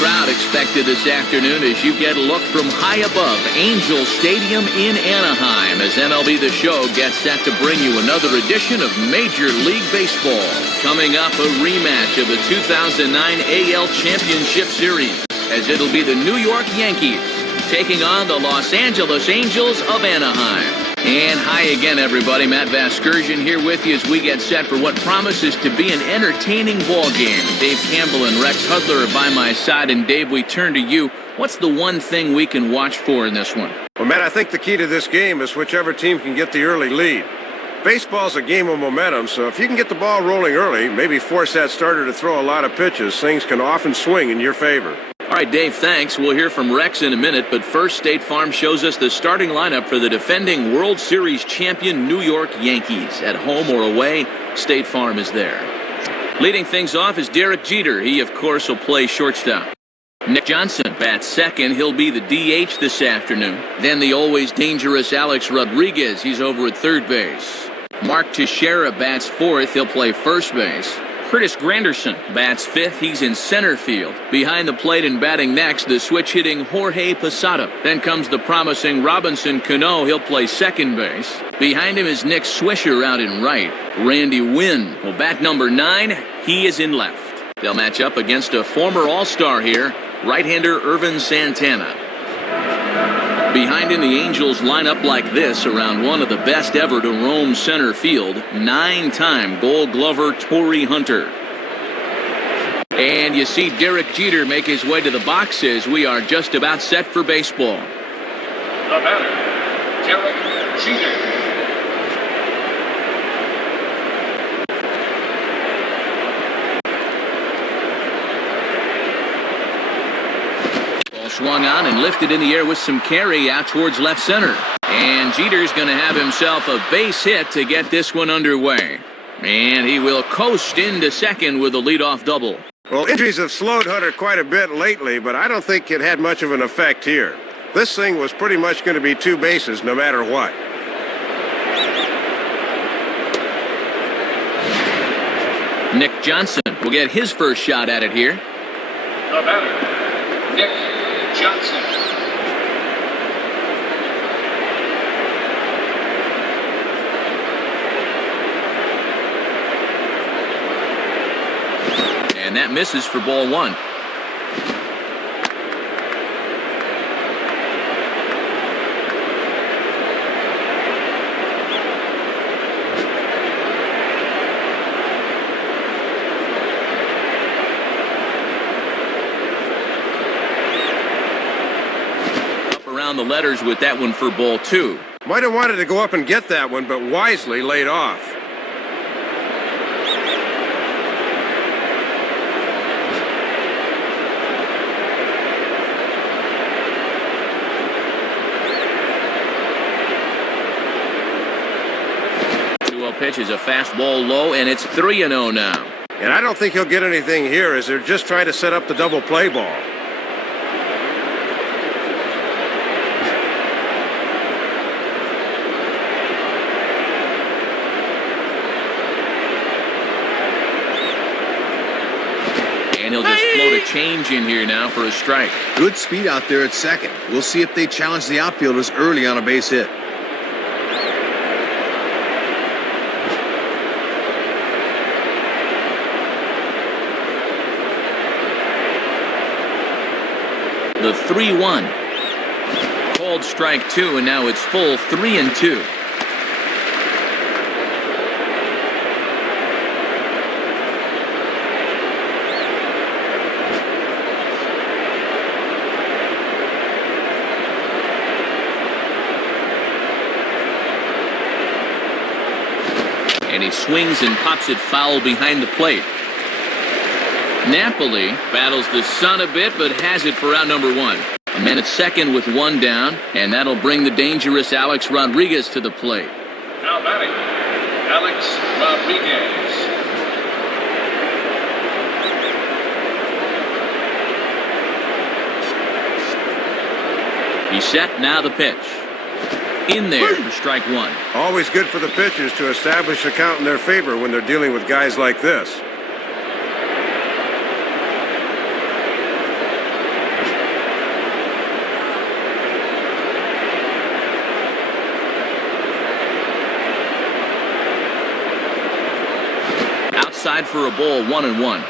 crowd expected this afternoon as you get a look from high above Angel Stadium in Anaheim as MLB The Show gets set to bring you another edition of Major League Baseball. Coming up, a rematch of the 2009 AL Championship Series as it'll be the New York Yankees taking on the Los Angeles Angels of Anaheim. And hi again, everybody. Matt Vasgersian here with you as we get set for what promises to be an entertaining ball game. Dave Campbell and Rex Hudler are by my side. And Dave, we turn to you. What's the one thing we can watch for in this one? Well, Matt, I think the key to this game is whichever team can get the early lead. Baseball's a game of momentum, so if you can get the ball rolling early, maybe force that starter to throw a lot of pitches, things can often swing in your favor. All right, Dave, thanks. We'll hear from Rex in a minute, but first, State Farm shows us the starting lineup for the defending World Series champion New York Yankees. At home or away, State Farm is there. Leading things off is Derek Jeter. He, of course, will play shortstop. Nick Johnson bats second. He'll be the DH this afternoon. Then the always dangerous Alex Rodriguez. He's over at third base. Mark Teixeira bats fourth. He'll play first base. Curtis Granderson bats fifth. He's in center field. Behind the plate and batting next, the switch-hitting Jorge Posada. Then comes the promising Robinson Cano. He'll play second base. Behind him is Nick Swisher out in right. Randy Wynn will bat number 9. He is in left. They'll match up against a former All-Star here, right-hander Irvin Santana. Behind him, the Angels line up like this around one of the best ever to roam center field, 9-time Gold Glover Torrey Hunter. And you see Derek Jeter make his way to the boxes. We are just about set for baseball. The batter, Derek Jeter. Swung on and lifted in the air with some carry out towards left center. And Jeter's going to have himself a base hit to get this one underway. And he will coast into second with a leadoff double. Well, injuries have slowed Hunter quite a bit lately, but I don't think it had much of an effect here. This thing was pretty much going to be 2 bases no matter what. Nick Johnson will get his first shot at it here. The batter, Nick Johnson. And that misses for ball 1. The letters with that one for ball 2. Might have wanted to go up and get that one, but wisely laid off. The pitch is a fastball low, and it's 3-0 now. And I don't think he'll get anything here as they're just trying to set up the double play ball. And he'll just float a change in here now for a strike. Good speed out there at second. We'll see if they challenge the outfielders early on a base hit. The 3-1. Called strike 2, and now it's full 3-2. And he swings and pops it foul behind the plate. Napoli battles the sun a bit, but has it for out number 1. A man at second with 1 down, and that'll bring the dangerous Alex Rodriguez to the plate. Now batting, Alex Rodriguez. He's set, now the pitch. In there for strike 1. Always good for the pitchers to establish a count in their favor when they're dealing with guys like this. inside for a ball, 1-1.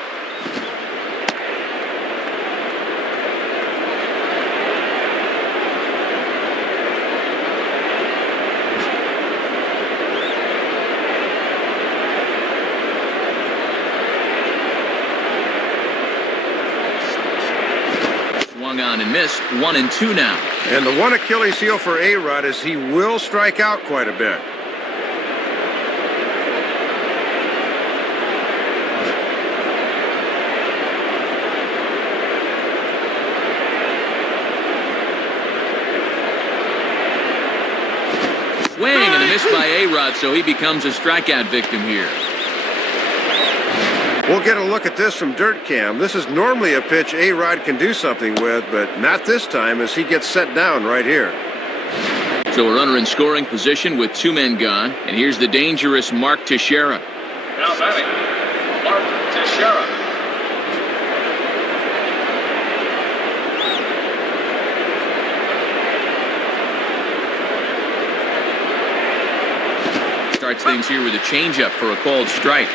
Swung on and missed, 1-2 now. And the one Achilles heel for A-Rod is he will strike out quite a bit. Swing and a miss by A-Rod, so he becomes a strikeout victim here. We'll get a look at this from Dirt Cam. This is normally a pitch A-Rod can do something with, but not this time as he gets set down right here. So a runner in scoring position with 2 men gone. And here's the dangerous Mark Teixeira. Now batting, Mark Teixeira. Starts things here with a changeup for a called strike.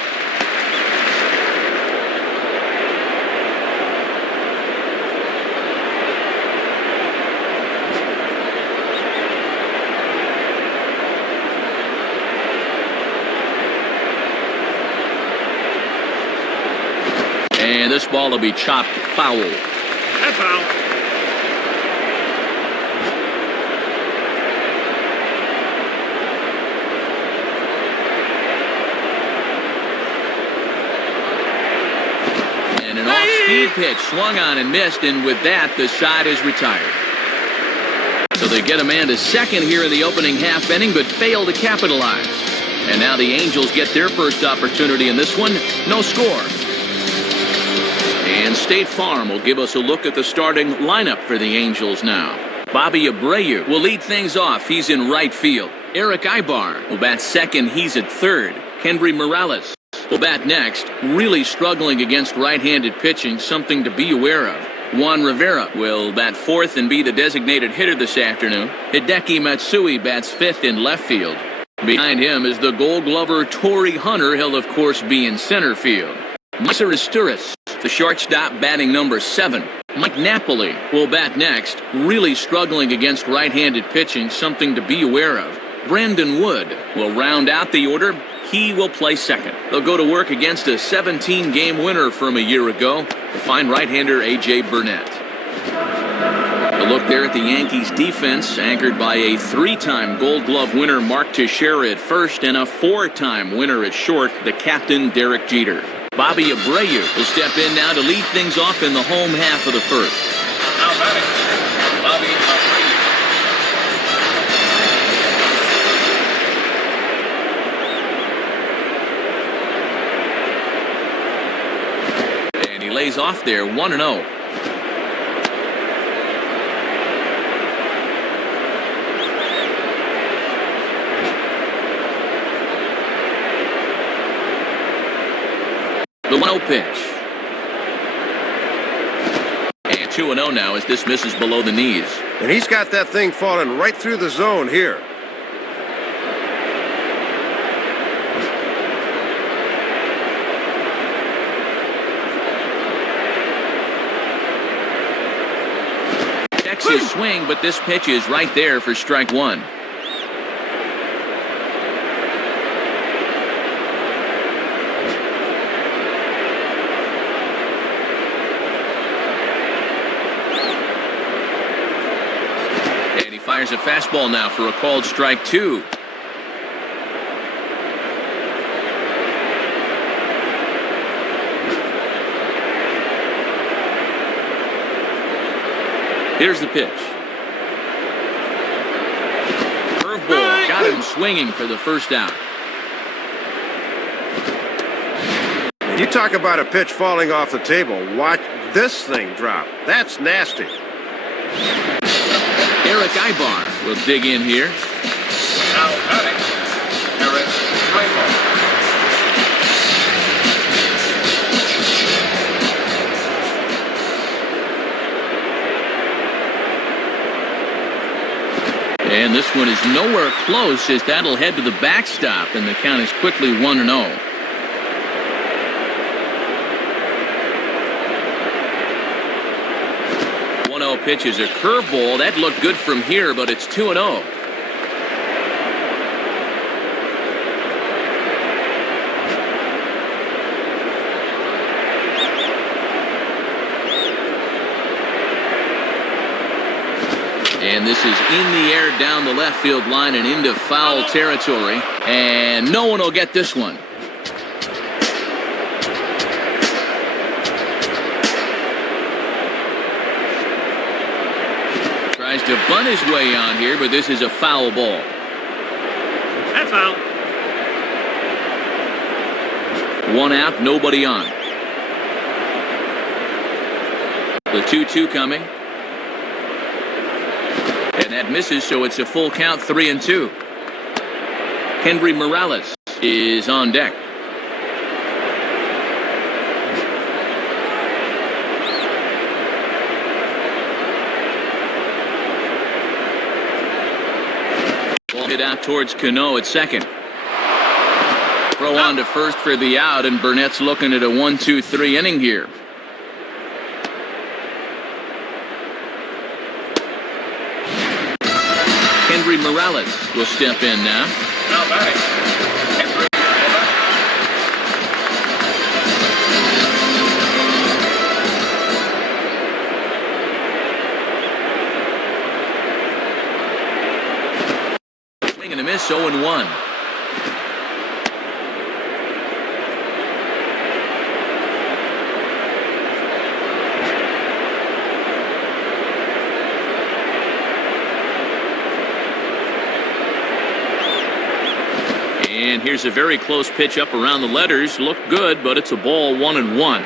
And this ball will be chopped foul. And foul. And an off-speed pitch swung on and missed, and with that, the side is retired. So they get a man to second here in the opening half inning, but fail to capitalize. And now the Angels get their first opportunity in this one. No score. And State Farm will give us a look at the starting lineup for the Angels now. Bobby Abreu will lead things off. He's in right field. Eric Ibar will bat second. He's at third. Kendry Morales will bat next. Really struggling against right-handed pitching, something to be aware of. Juan Rivera will bat fourth and be the designated hitter this afternoon. Hideki Matsui bats fifth in left field. Behind him is the Gold Glover Torrey Hunter. He'll, of course, be in center field. Miser Isturis, the shortstop, batting number 7. Mike Napoli will bat next, really struggling against right-handed pitching, something to be aware of. Brandon Wood will round out the order. He will play second. They'll go to work against a 17-game winner from a year ago, the fine right-hander A.J. Burnett. A look there at the Yankees defense, anchored by a 3-time Gold Glove winner Mark Teixeira at first and a 4-time winner at short, the captain Derek Jeter. Bobby Abreu will step in now to lead things off in the home half of the first. Now batting, Bobby Abreu. And he lays off there, 1-0. The 1-0 pitch. And 2-0 now as this misses below the knees. And he's got that thing falling right through the zone here. Checks his swing, but this pitch is right there for strike 1. Fires a fastball now for a called strike 2. Here's the pitch. Curveball got him swinging for the first out. You talk about a pitch falling off the table. Watch this thing drop. That's nasty. Eric Ibar will dig in here. Now batting, Eric Ibar. And this one is nowhere close as that'll head to the backstop, and the count is quickly 1-0. pitch is a curveball. That looked good from here, but it's 2-0. And this is in the air down the left field line and into foul territory. And no one will get this one. Tries to bunt his way on here, but this is a foul ball. That's foul. One out, nobody on. The 2-2 coming. And that misses, so it's a full count, 3-2. Henry Morales is on deck. Ball hit out towards Cano at second. Throw on to first for the out, and Burnett's looking at a 1-2-3 inning here. Henry Morales will step in now. Now batting. Henry Morales. Swing and a miss, 0-1. And here's a very close pitch up around the letters. Looked good, but it's a ball, 1-1.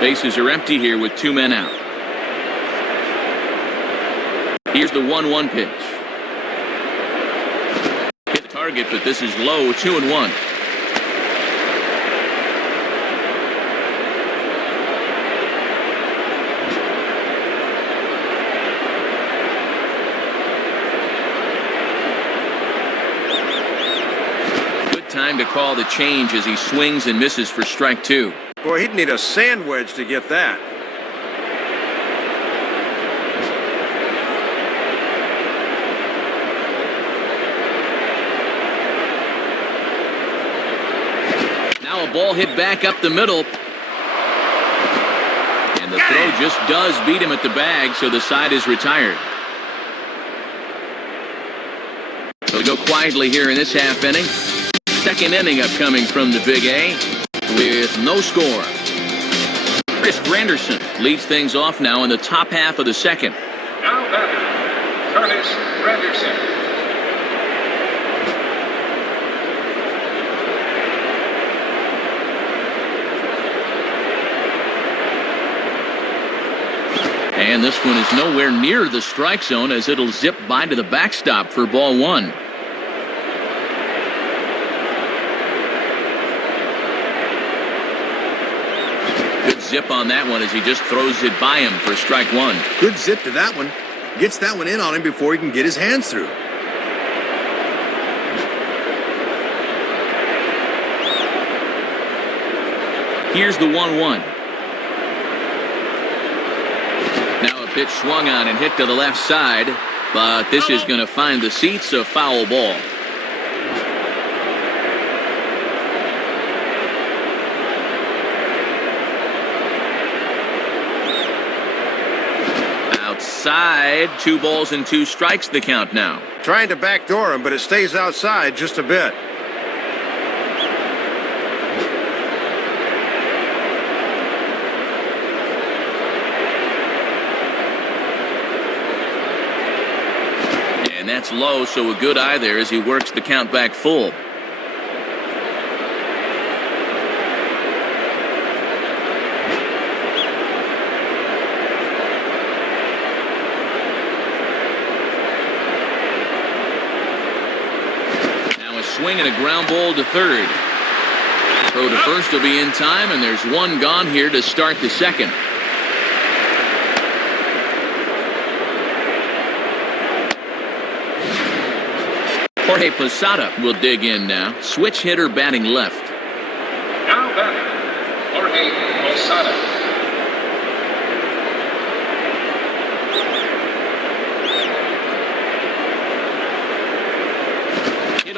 Bases are empty here with 2 men out. Here's the 1-1 pitch. Hit the target, but this is low, 2-1. Time to call the change as he swings and misses for strike 2. Boy, he'd need a sand wedge to get that. Now a ball hit back up the middle. And the throw just does beat him at the bag, so the side is retired. So we go quietly here in this half inning. Second inning upcoming from the Big A with no score. Chris Granderson leads things off now in the top half of the second. Now batting. Curtis Granderson. And this one is nowhere near the strike zone as it'll zip by to the backstop for ball 1. Zip on that one as he just throws it by him for strike 1. Good zip to that one. Gets that one in on him before he can get his hands through. Here's the 1-1. Now a pitch swung on and hit to the left side, but this is going to find the seats, a foul ball. Outside, 2 balls and 2 strikes the count now. Trying to backdoor him, but it stays outside just a bit. And that's low, so a good eye there as he works the count back full. Swing and a ground ball to third. Throw to first will be in time, and there's one gone here to start the second. Jorge Posada will dig in now. Switch hitter batting left. Now batting. Jorge Posada.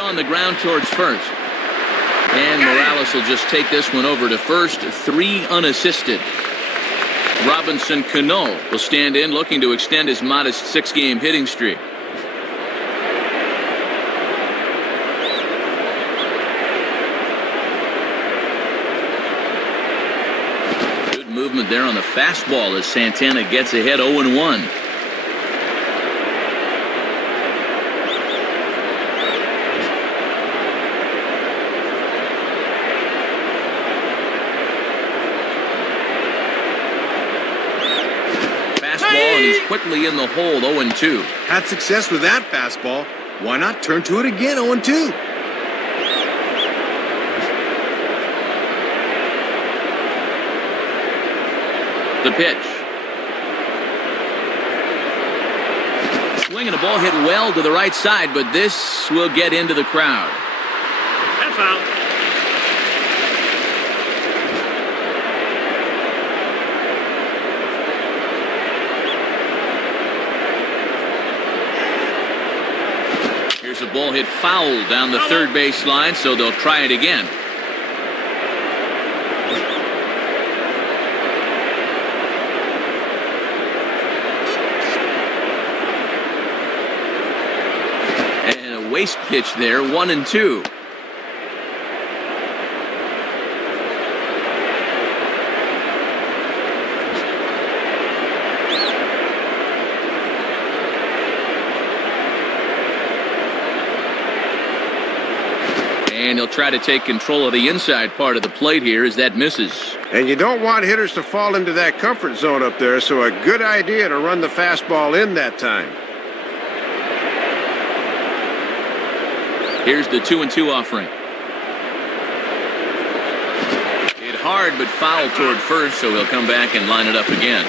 on the ground towards first. And Morales will just take this one over to first, 3 unassisted. Robinson Cano will stand in, looking to extend his modest 6-game hitting streak. Good movement there on the fastball as Santana gets ahead 0-1. And he's quickly in the hole, 0-2. Had success with that fastball. Why not turn to it again, 0-2? The pitch. Swing and a ball hit well to the right side, but this will get into the crowd. That's out. Here's a ball hit foul down the third base line, so they'll try it again. And a waste pitch there, 1-2. And he'll try to take control of the inside part of the plate here as that misses. And you don't want hitters to fall into that comfort zone up there, so a good idea to run the fastball in that time. Here's the 2-2 offering. Hit hard but foul toward first, so he'll come back and line it up again.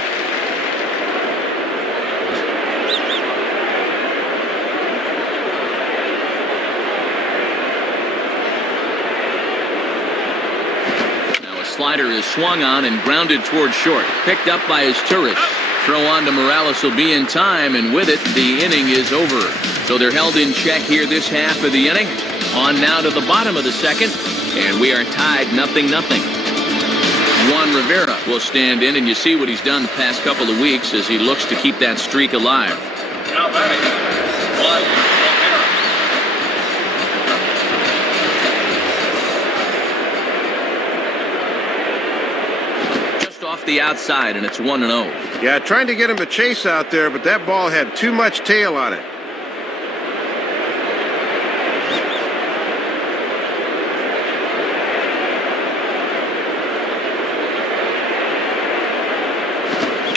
Slider is swung on and grounded toward short. Picked up by his tourist. Throw on to Morales will be in time, and with it, the inning is over. So they're held in check here this half of the inning. On now to the bottom of the second, and we are tied 0-0. Juan Rivera will stand in, and you see what he's done the past couple of weeks as he looks to keep that streak alive. Now batting, Juan Rivera. Off the outside, and it's 1-0. Yeah, trying to get him to chase out there, but that ball had too much tail on it.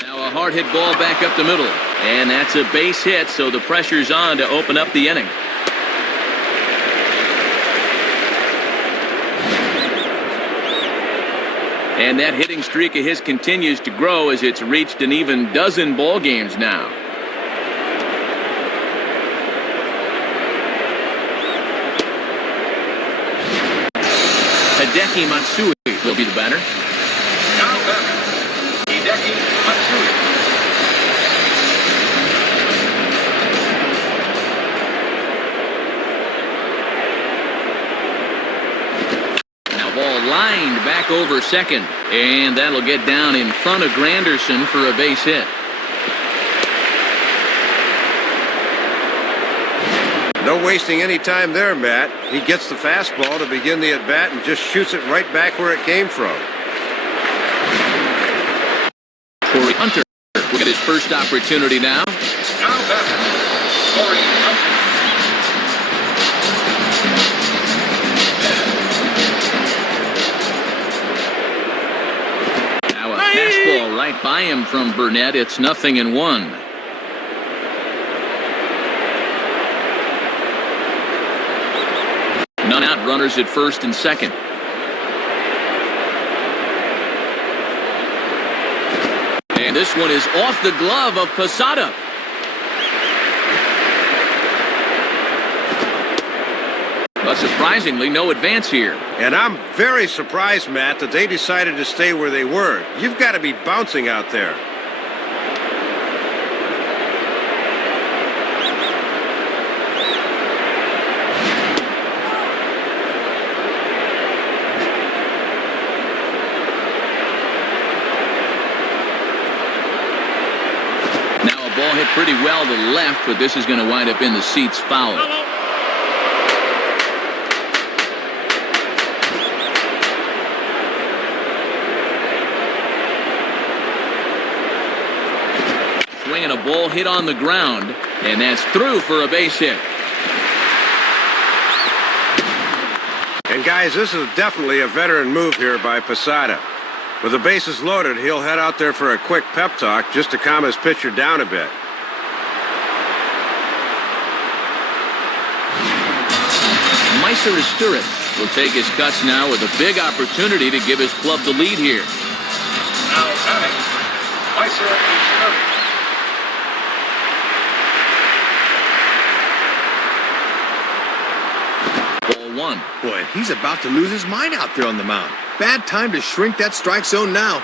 Now a hard hit ball back up the middle, and that's a base hit, so the pressure's on to open up the inning. And that hitting streak of his continues to grow as it's reached an even dozen ball games now. Hideki Matsui will be the batter. Now batting, Hideki Matsui. Ball lined back over second, and that'll get down in front of Granderson for a base hit. No wasting any time there, Matt. He gets the fastball to begin the at-bat and just shoots it right back where it came from. Corey Hunter will get his first opportunity now. Now batting, Corey Hunter. Fastball right by him from Burnett. It's 0-1. None out, runners at first and second. And this one is off the glove of Posada. But surprisingly, no advance here. And I'm very surprised, Matt, that they decided to stay where they were. You've got to be bouncing out there. pretty well to the left, but this is going to wind up in the seats foul. Swinging a ball hit on the ground, and that's through for a base hit. And guys, this is definitely a veteran move here by Posada. With the bases loaded, he'll head out there for a quick pep talk just to calm his pitcher down a bit. Meister will take his cuts now with a big opportunity to give his club the lead here. Now batting, Meister. Ball one. Boy, he's about to lose his mind out there on the mound. Bad time to shrink that strike zone now.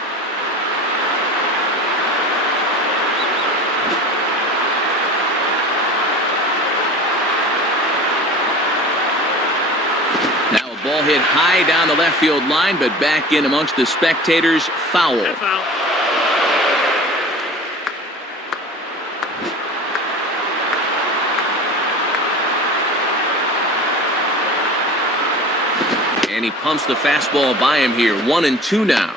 Now a ball hit high down the left field line, but back in amongst the spectators. Foul. Foul. And he pumps the fastball by him here. 1-2 now.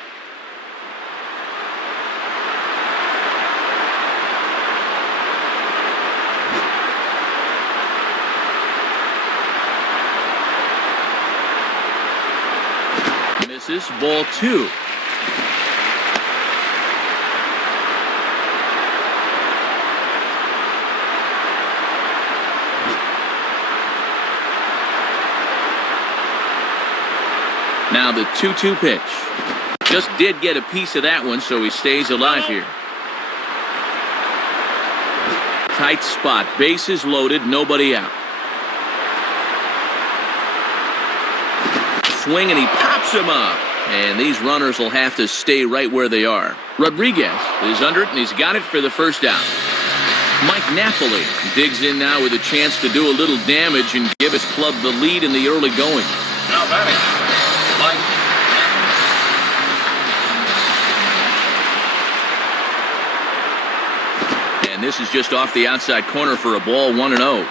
Misses. Ball 2. Now the 2-2 pitch. Just did get a piece of that one, so he stays alive here. Tight spot. Bases loaded. Nobody out. Swing, and he pops him up. And these runners will have to stay right where they are. Rodriguez is under it, and he's got it for the first down. Mike Napoli digs in now with a chance to do a little damage and give his club the lead in the early going. Now batting, Mike. And this is just off the outside corner for a ball. 1-0.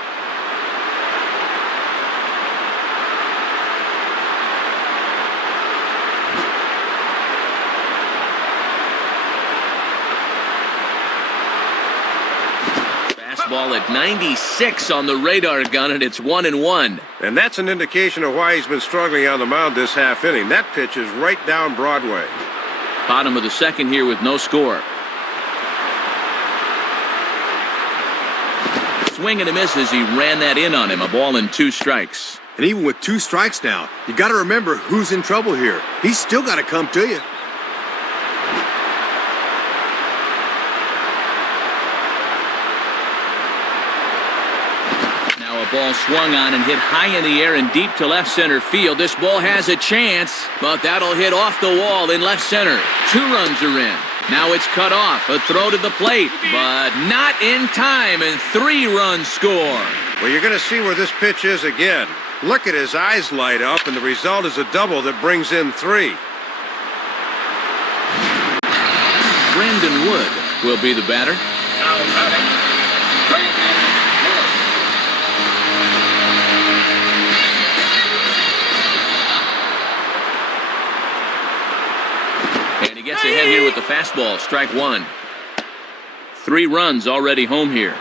Fastball at 96 on the radar gun, and it's 1-1. And that's an indication of why he's been struggling on the mound this half inning. That pitch is right down Broadway. Bottom of the second here with no score. Swing and a miss as he ran that in on him. A ball and 2 strikes. And even with 2 strikes now, you got to remember who's in trouble here. He's still got to come to you. Now a ball swung on and hit high in the air and deep to left center field. This ball has a chance, but that'll hit off the wall in left center. 2 runs are in. Now it's cut off. A throw to the plate, but not in time, and 3 runs score. Well, you're going to see where this pitch is again. Look at his eyes light up, and the result is a double that brings in 3. Brandon Wood will be the batter. Now batting, Brandon Wood. And he gets ahead here with the fastball. Strike 1. 3 runs already home here.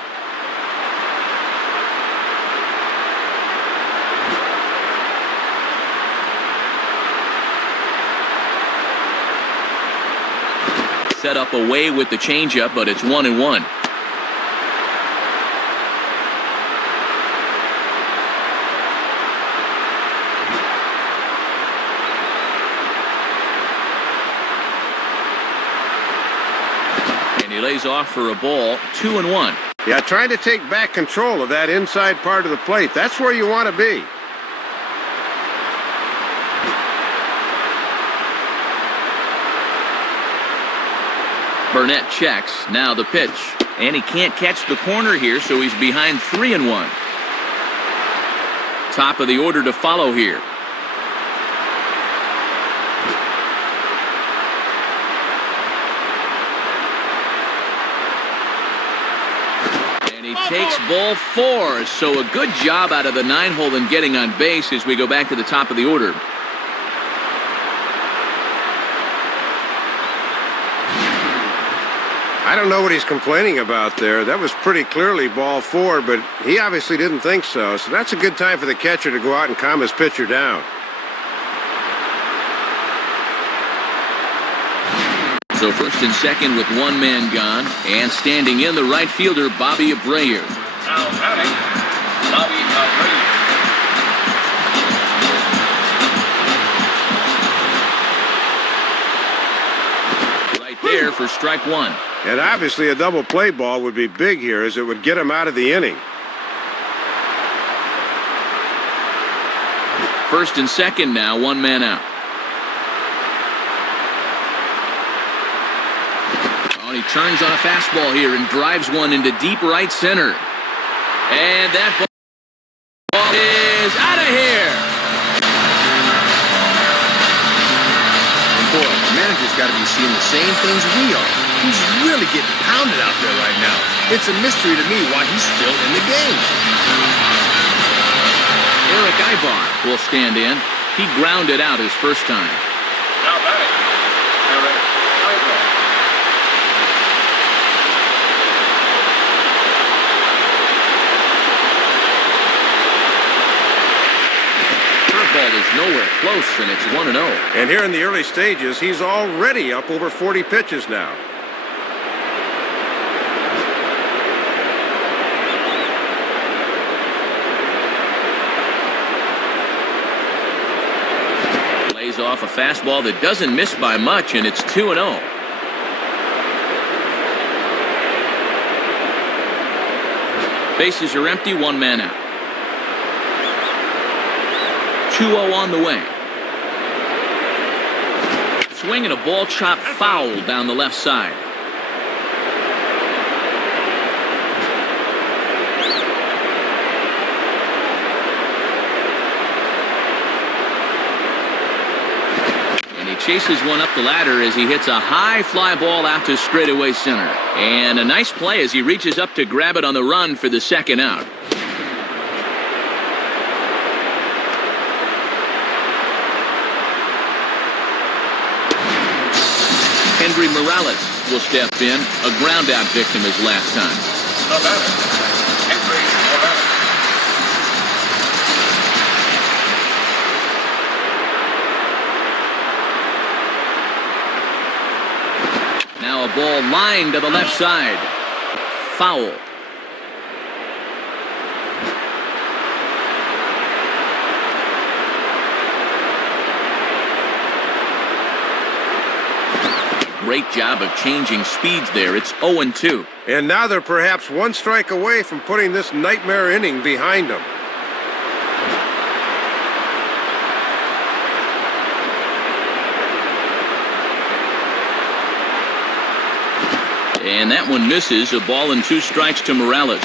Set up away with the changeup, but it's 1-1. And he lays off for a ball. 2-1. Yeah, trying to take back control of that inside part of the plate. That's where you want to be. Burnett checks. Now the pitch. And he can't catch the corner here, so he's behind 3-1. Top of the order to follow here. takes ball 4. So a good job out of the 9-hole in getting on base as we go back to the top of the order. I don't know what he's complaining about there. That was pretty clearly ball 4, but he obviously didn't think so. So that's a good time for the catcher to go out and calm his pitcher down. So first and second with one man gone, and standing in the right fielder, Bobby Abreu. Now batting, Bobby Abreu. Right there for strike 1. And obviously a double play ball would be big here, as it would get him out of the inning. First and second now, one man out. Oh, he turns on a fastball here and drives one into deep right center. And that ball is out of here. Boy, the manager's got to be seeing the same things we are. He's really getting pounded out there right now. It's a mystery to me why he's still in the game. Eric Ibar will stand in. He grounded out his first time. Now batting, Eric Ibar. Curveball is nowhere close, and it's 1-0. And here in the early stages, he's already up over 40 pitches now. Lays off a fastball that doesn't miss by much, and it's 2-0. Bases are empty, one man out. 2-0 on the way. Swing and a ball chopped foul down the left side. And he chases one up the ladder as he hits a high fly ball out to straightaway center. And a nice play as he reaches up to grab it on the run for the second out. Henry Morales will step in. A ground-out victim his last time. The batter, Henry Morales. Now a ball lined to the left side. Foul. Great job of changing speeds there. It's 0-2. And now they're perhaps one strike away from putting this nightmare inning behind them. And that one misses. A ball and 2 strikes to Morales.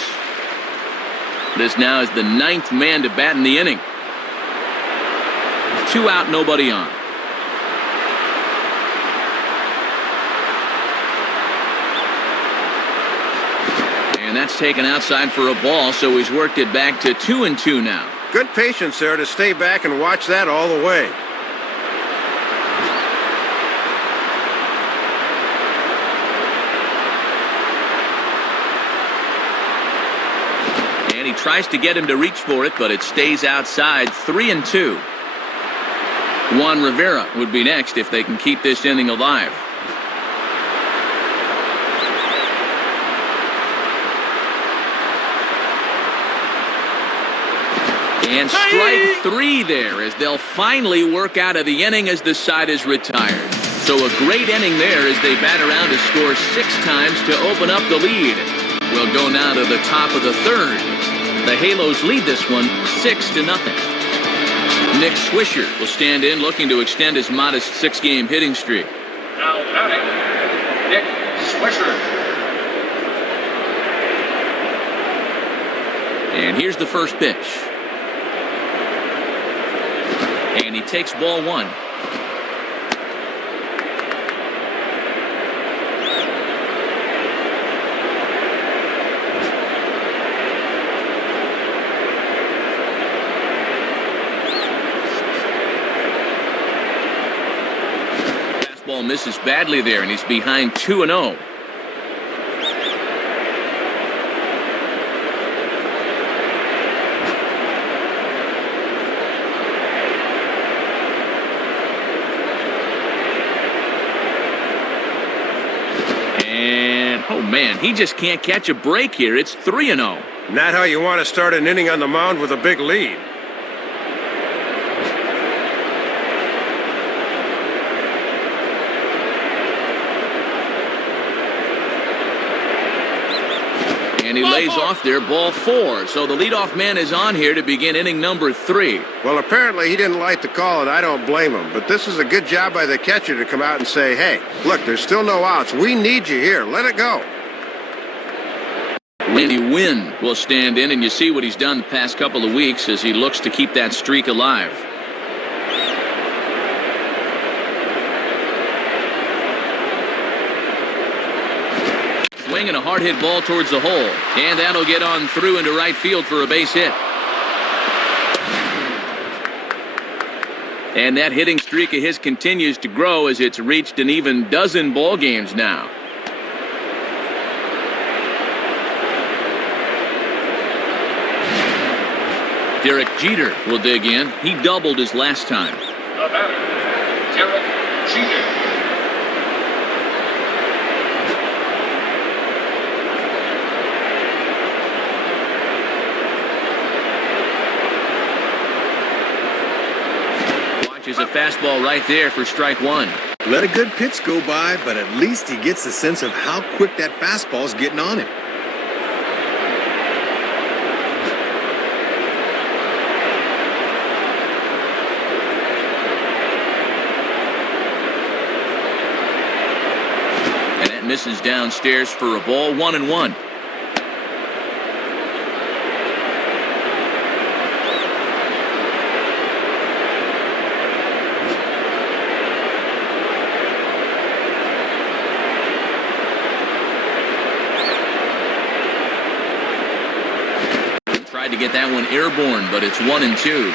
This now is the 9th man to bat in the inning. 2 out, nobody on. And that's taken outside for a ball, so he's worked it back to 2-2 now. Good patience there to stay back and watch that all the way. And he tries to get him to reach for it, but it stays outside. 3-2. Juan Rivera would be next if they can keep this inning alive. And strike 3 there as they'll finally work out of the inning as the side is retired. So a great inning there as they bat around to score 6 times to open up the lead. We'll go now to the top of the 3rd. The Halos lead this one 6-0. Nick Swisher will stand in looking to extend his modest 6-game hitting streak. Now batting, Nick Swisher. And here's the first pitch. And he takes ball 1. Fastball misses badly there, and he's behind 2-0. And, oh man, he just can't catch a break here. It's 3-0. Not how you want to start an inning on the mound with a big lead. And he lays off there, ball 4. So the leadoff man is on here to begin inning number 3. Well, apparently he didn't like the call, and I don't blame him. But this is a good job by the catcher to come out and say, hey, look, there's still no outs. We need you here. Let it go. Randy Wynn will stand in, and you see what he's done the past couple of weeks as he looks to keep that streak alive. Swing and a hard hit ball towards the hole, and that'll get on through into right field for a base hit. And that hitting streak of his continues to grow as it's reached an even dozen ball games now. Derek Jeter will dig in. He doubled his last time. The batter, Derek Jeter. Watches a fastball right there for strike 1. Let a good pitch go by, but at least he gets a sense of how quick that fastball's getting on him. Misses downstairs for a ball, 1-1. Tried to get that one airborne, but it's 1-2.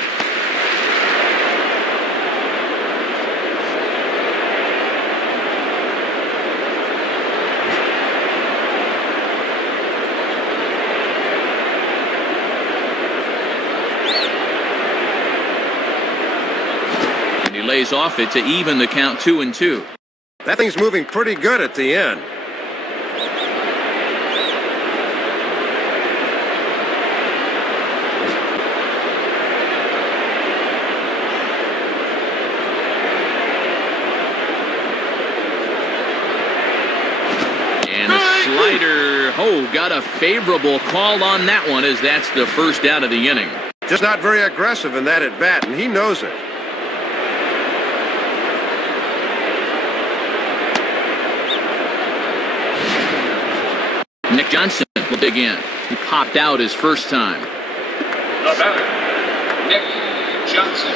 Lays off it to even the count 2-2. That thing's moving pretty good at the end. And a slider. Oh, got a favorable call on that one as that's the first out of the inning. Just not very aggressive in that at bat, and he knows it. Nick Johnson will dig in. He popped out his first time. The batter, Nick Johnson.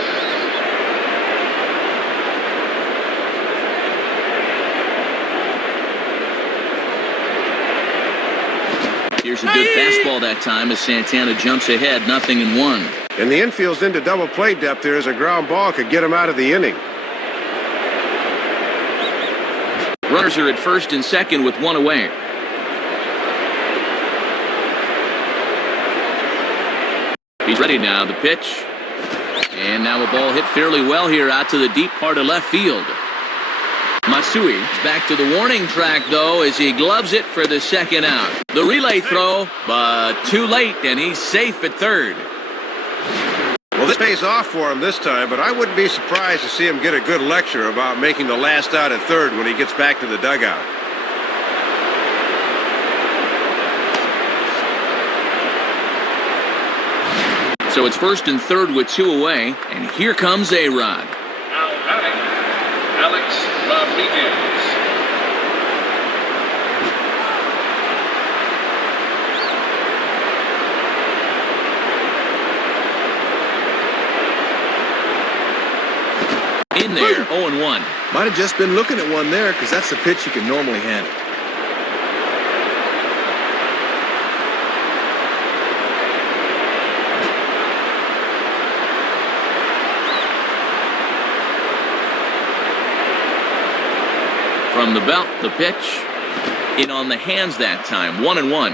Here's a good fastball that time as Santana jumps ahead, 0-1. And the infield's into double play depth there as a ground ball could get him out of the inning. Runners are at first and second with one away. He's ready now, the pitch. And now a ball hit fairly well here out to the deep part of left field. Matsui is back to the warning track, though, as he gloves it for the second out. The relay throw, but too late, and he's safe at third. Well, this pays off for him this time, but I wouldn't be surprised to see him get a good lecture about making the last out at third when he gets back to the dugout. So it's first and third with two away, and here comes A-Rod. Now batting, Alex Rodriguez. In there, 0-1. Might have just been looking at one there because that's the pitch you can normally handle. From the belt, the pitch. In on the hands that time. 1-1.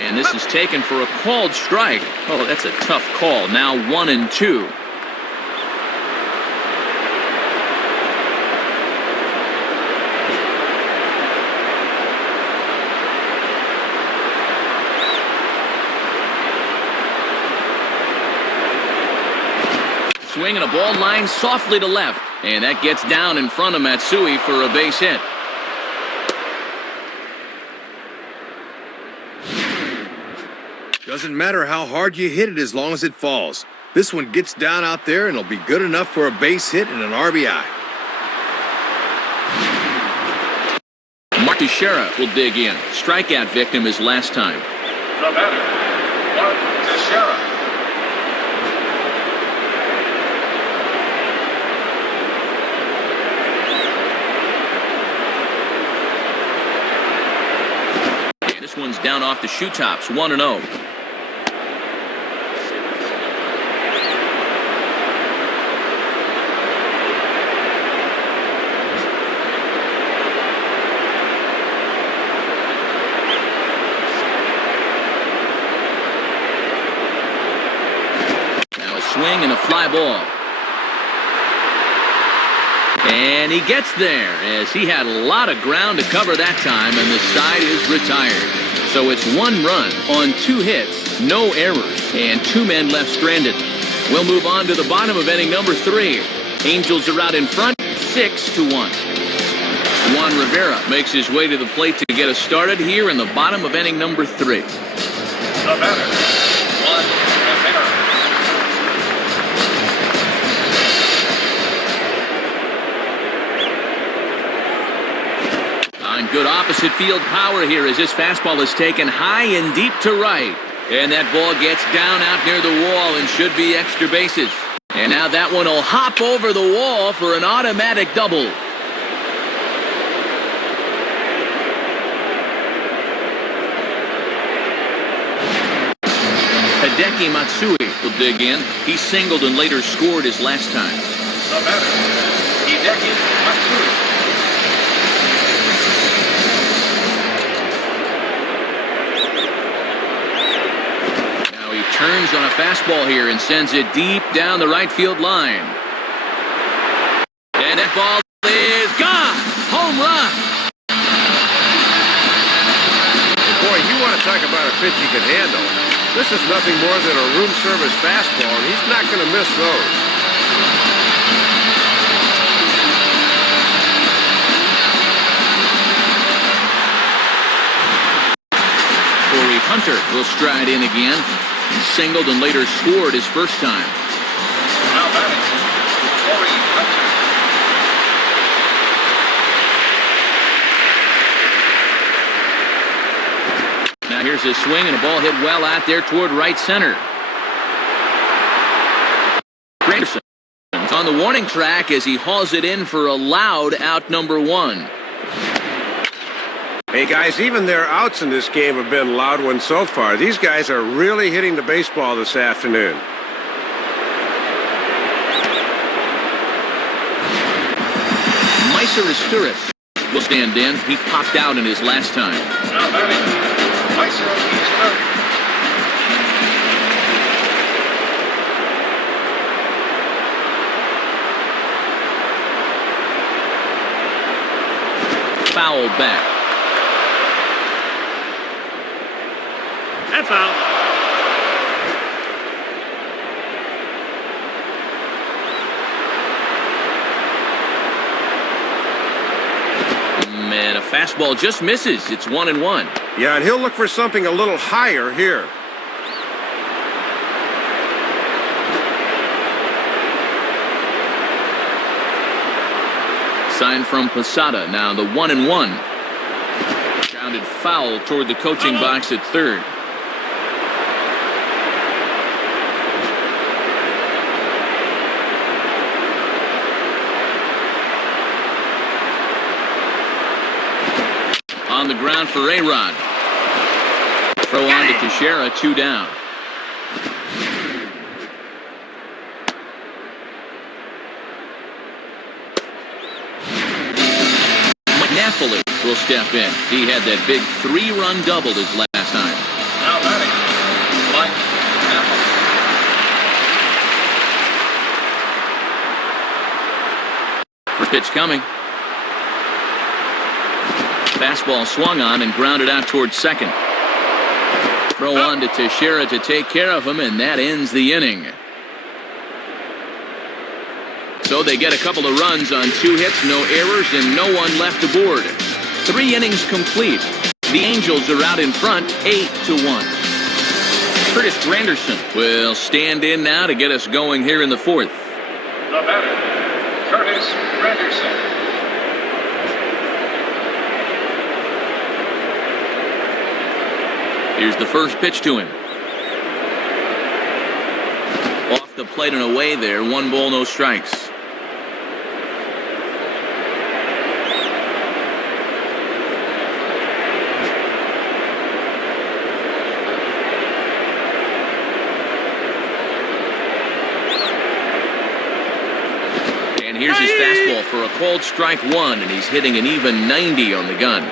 And this is taken for a called strike. Oh, that's a tough call. Now 1-2. Swinging a ball line softly to left. And that gets down in front of Matsui for a base hit. Doesn't matter how hard you hit it as long as it falls. This one gets down out there and it'll be good enough for a base hit and an RBI. Mark Teixeira will dig in. Strikeout victim his last time. The batter, Mark Teixeira. And this one's down off the shoe tops. 1-0. Swing and a fly ball. And he gets there as he had a lot of ground to cover that time, and the side is retired. So it's 1 run on 2 hits, no errors, and 2 men left stranded. We'll move on to the bottom of inning number 3. Angels are out in front, 6-1. Juan Rivera makes his way to the plate to get us started here in the bottom of inning number 3. The batter, Juan Rivera. Good opposite field power here as this fastball is taken high and deep to right. And that ball gets down out near the wall and should be extra bases. And now that one will hop over the wall for an automatic double. Hideki Matsui will dig in. He singled and later scored his last time. The batter, Hideki Matsui. Turns on a fastball here and sends it deep down the right field line. And that ball is gone. Home run. Boy, you want to talk about a pitch he can handle. This is nothing more than a room service fastball, and he's not going to miss those. Corey Hunter will stride in again. He singled and later scored his first time. Now batting, Corey Hunter. Now here's a swing and a ball hit well out there toward right center. Granderson on the warning track as he hauls it in for a loud out number 1. Hey guys, even their outs in this game have been loud ones so far. These guys are really hitting the baseball this afternoon. Meiser Asturias will stand in. He popped out in his last time. Now batting, Meiser Asturias. Foul back. That's out. Man, a fastball just misses. It's 1-1. Yeah, and he'll look for something a little higher here. Sign from Posada. Now the 1-1. Grounded foul toward the coaching box at third. the ground for A-Rod. Throw on to Teixeira, 2 down. Napoli will step in. He had that big 3-run double his last time. Now batting, Mike Napoli. First pitch coming. Fastball swung on and grounded out towards second. Throw on to Teixeira to take care of him, and that ends the inning. So they get a couple of runs on 2 hits, no errors, and no one left aboard. 3 innings complete. The Angels are out in front, 8-1. Curtis Granderson will stand in now to get us going here in the 4th. The batter, Curtis Granderson. Here's the first pitch to him. Off the plate and away there, 1 ball, no strikes. Here's his fastball for a called strike 1, and he's hitting an even 90 on the gun.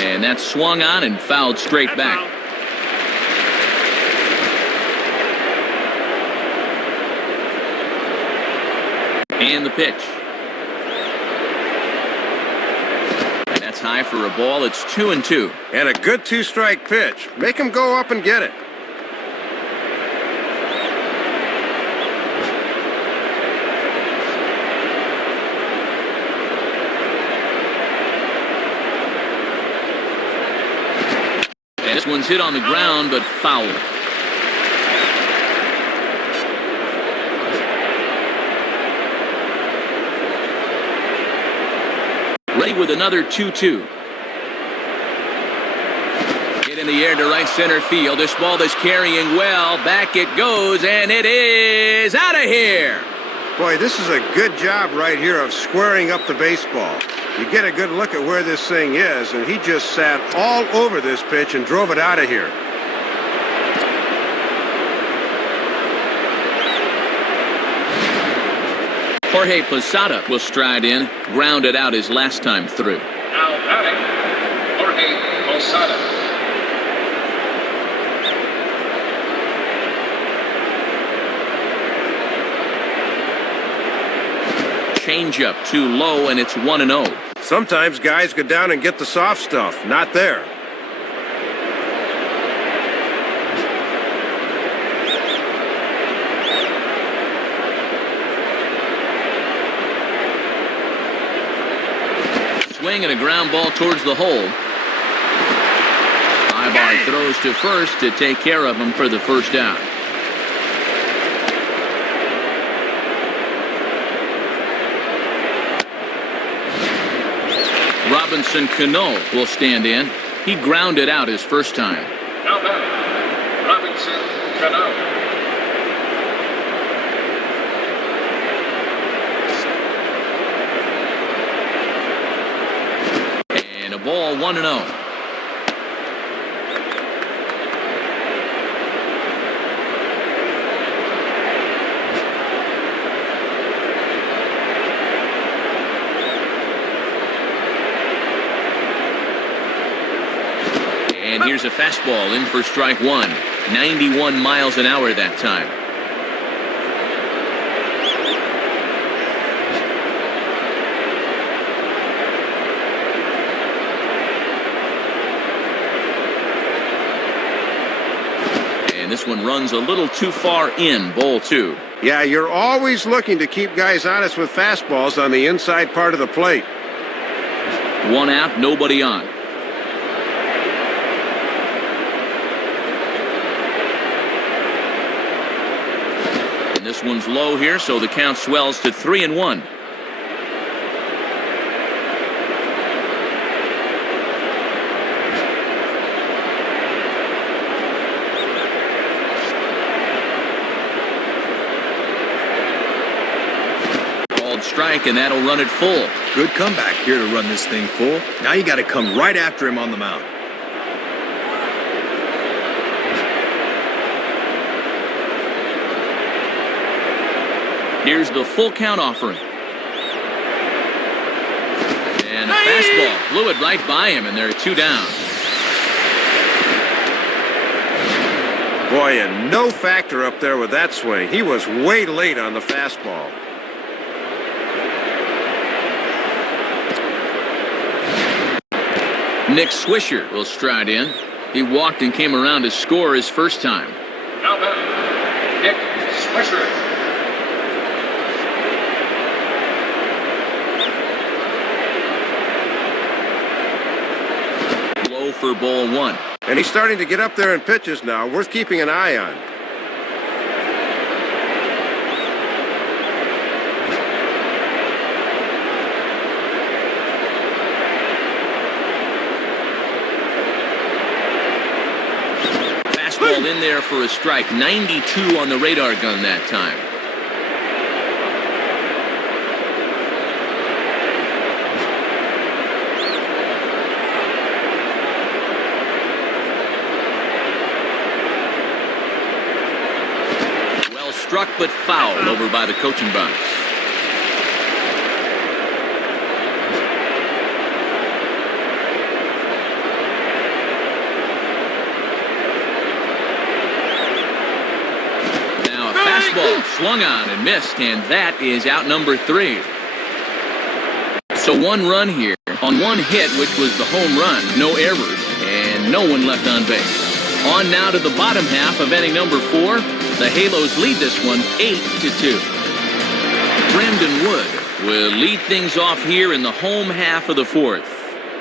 And that's swung on and fouled straight back. And the pitch. High for a ball. It's 2-2. And a good 2-strike pitch. Make him go up and get it. And this one's hit on the ground, but foul. Ready with another 2-2. Hit in the air to right center field. This ball is carrying well. Back it goes, and it is out of here. Boy, this is a good job right here of squaring up the baseball. You get a good look at where this thing is, and he just sat all over this pitch and drove it out of here. Jorge Posada will stride in, grounded out his last time through. Now batting, Jorge Posada. Changeup too low, and it's 1-0. Sometimes guys go down and get the soft stuff. Not there. Swing and a ground ball towards the hole. Ibar throws to first to take care of him for the first out. Robinson Cano will stand in. He grounded out his first time. Now batting, Robinson Cano. Ball 1-0. And here's a fastball in for strike 1. 91 miles an hour that time. This one runs a little too far in, ball 2. Yeah, you're always looking to keep guys honest with fastballs on the inside part of the plate. 1 out, nobody on. And this one's low here, so the count swells to 3-1. strike, and that'll run it full. Good comeback here to run this thing full. Now you got to come right after him on the mound. Here's the full count offering. And a fastball blew it right by him, and there are 2 down. Boy, a no factor up there with that swing. He was way late on the fastball. Nick Swisher will stride in. He walked and came around to score his first time. Now batting, Nick Swisher. Low for ball 1. And he's starting to get up there in pitches now, worth keeping an eye on. Fastball in there for a strike. 92 on the radar gun that time. Struck but fouled over by the coaching box. Now a fastball swung on and missed, and that is out number 3. So 1 run here on 1 hit, which was the home run. No errors and no one left on base. On now to the bottom half of inning number 4. The Halos lead this one 8-2. Brandon Wood will lead things off here in the home half of the 4th.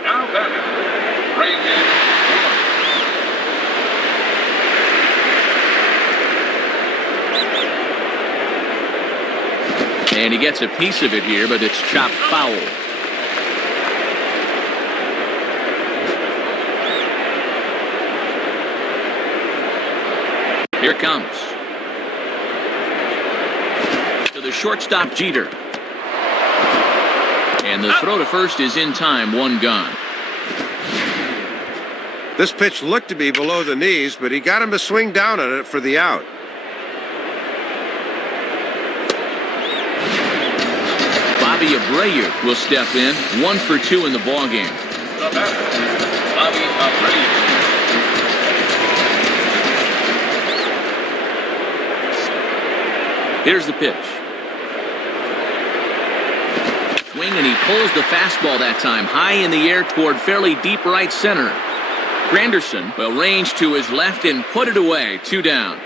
Now batting, Brandon Wood. And he gets a piece of it here, but it's chopped foul. Here comes. The shortstop Jeter. And the throw to first is in time, 1 gone. This pitch looked to be below the knees, but he got him to swing down on it for the out. Bobby Abreu will step in, 1 for 2 in the ballgame. The batter, Bobby Abreu. Here's the pitch. Swing, and he pulls the fastball that time high in the air toward fairly deep right center. Granderson will range to his left and put it away. 2 down.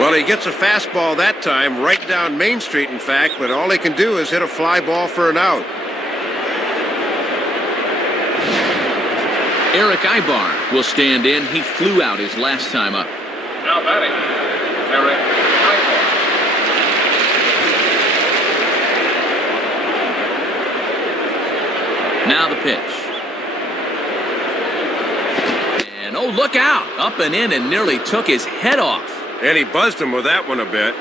Well, he gets a fastball that time, right down Main Street, in fact, but all he can do is hit a fly ball for an out. Eric Ibar will stand in. He flew out his last time up. Now batting, Eric Ibar. Now the pitch. And oh, look out! Up and in and nearly took his head off. And he buzzed him with that one a bit.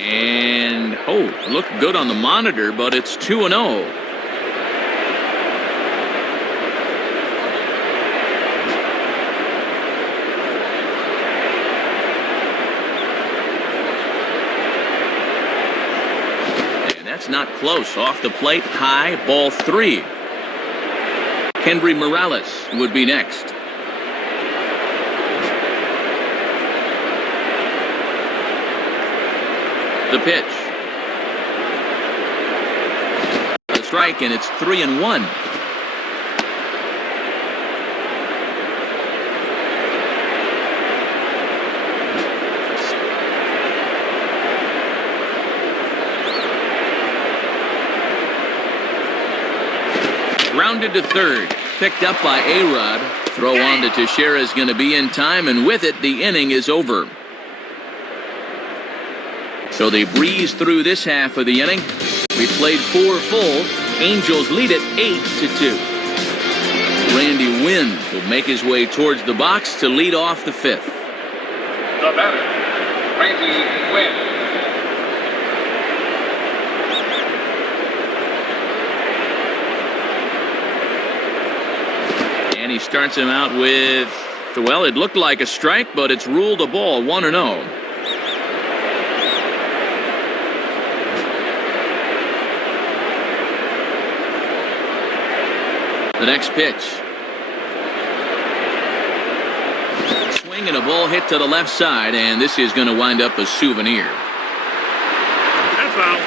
And, oh, looked good on the monitor, but it's 2-0. And that's not close. Off the plate, high, ball 3. Kendry Morales would be next. The pitch. The strike, and it's 3-1. Rounded to third. Picked up by A-Rod. Throw on to Teixeira is going to be in time, and with it, the inning is over. So they breeze through this half of the inning. We played 4 full. Angels lead it 8-2. Randy Wynn will make his way towards the box to lead off the fifth. The batter, Randy Wynn. And he starts him out with, well, it looked like a strike, but it's ruled a ball, 1-0. The next pitch. Swing and a ball hit to the left side, and this is going to wind up a souvenir. That's foul.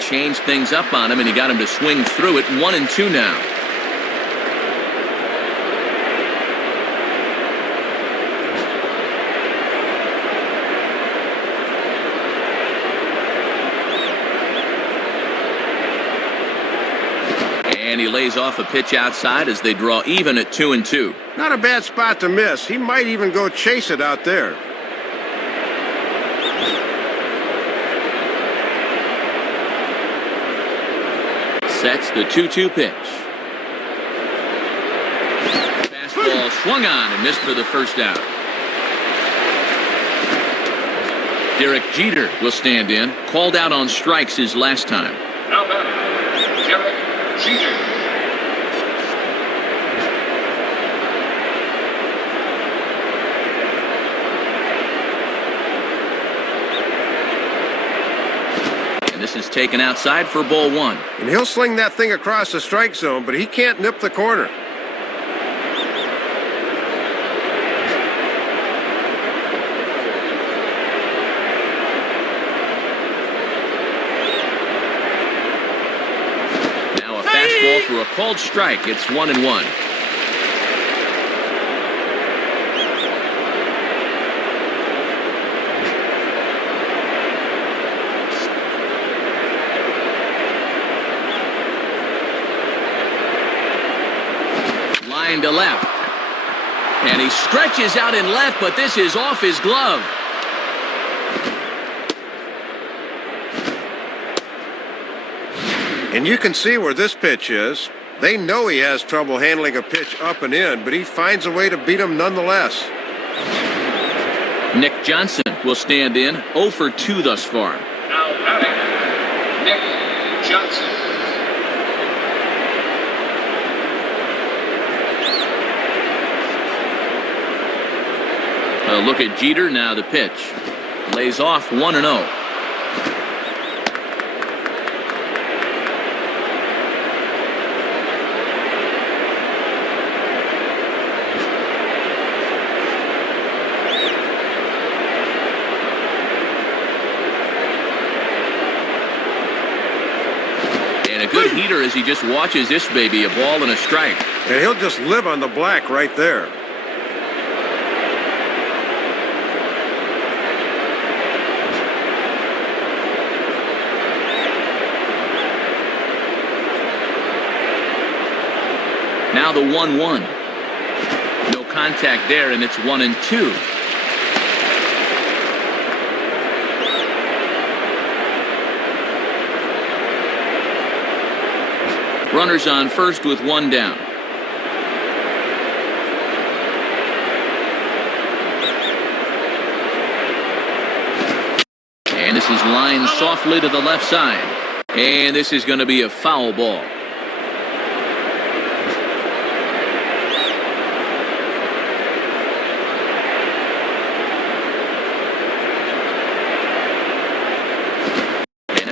Changed things up on him, and he got him to swing through it. 1-2 now. And he lays off a pitch outside as they draw even at 2-2. Not a bad spot to miss. He might even go chase it out there. Sets the 2-2 pitch. Fastball swung on and missed for the first out. Derek Jeter will stand in. Called out on strikes his last time. Now batting, Derek Jeter. This is taken outside for ball one. And he'll sling that thing across the strike zone, but he can't nip the corner. Now a fastball for a called strike. It's 1-1. To left, and he stretches out in left, but this is off his glove. And you can see where this pitch is. They know he has trouble handling a pitch up and in, but he finds a way to beat him nonetheless. Nick Johnson will stand in. 0 for 2 thus far. Now batting, Nick Johnson. A look at Jeter, now the pitch. Lays off 1-0. And a good heater as he just watches this baby, a ball and a strike. And he'll just live on the black right there. Now the 1-1. No contact there, and it's 1-2. Runners on first with one down. And this is lined softly to the left side. And this is going to be a foul ball.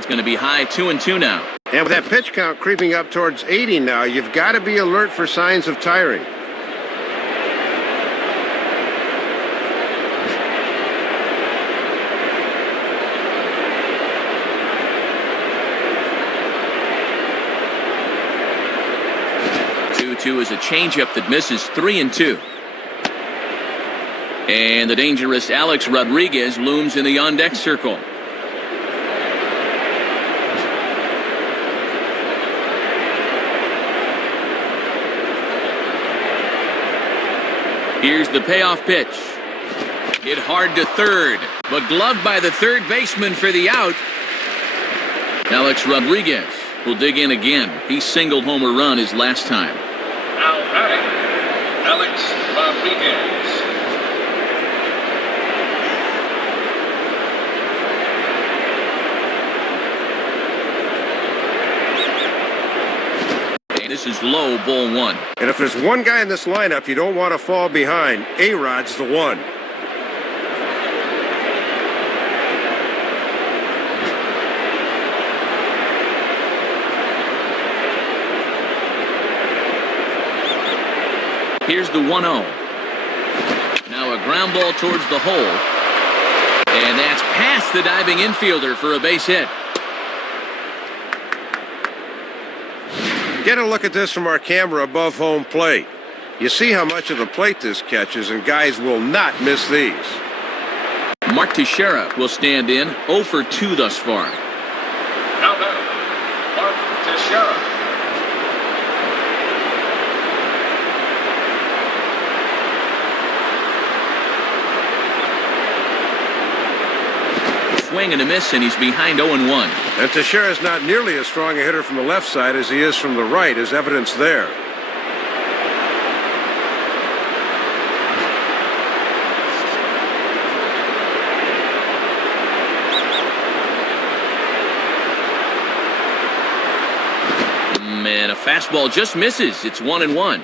Going to be high 2-2 now. And with that pitch count creeping up towards 80 now, you've got to be alert for signs of tiring. Is a changeup that misses 3-2. And the dangerous Alex Rodriguez looms in the on-deck circle. Here's the payoff pitch. Hit hard to third, but gloved by the third baseman for the out. Alex Rodriguez will dig in again. He singled home a run his last time. Now batting, Alex Rodriguez. This is low, ball one. And if there's one guy in this lineup you don't want to fall behind, A-Rod's the one. Here's the 1-0. Now a ground ball towards the hole. And that's past the diving infielder for a base hit. Get a look at this from our camera above home plate. You see how much of the plate this catches, and guys will not miss these. Mark Teixeira will stand in, 0 for 2 thus far. Now batting, Mark Teixeira. Swing and a miss, and he's behind 0-1. And Teixeira's not nearly as strong a hitter from the left side as he is from the right, as evidence there. And a fastball just misses. It's 1-1.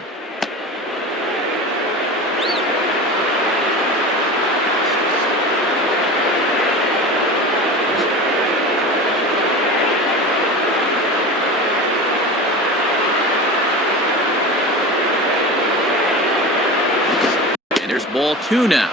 Ball 2 now.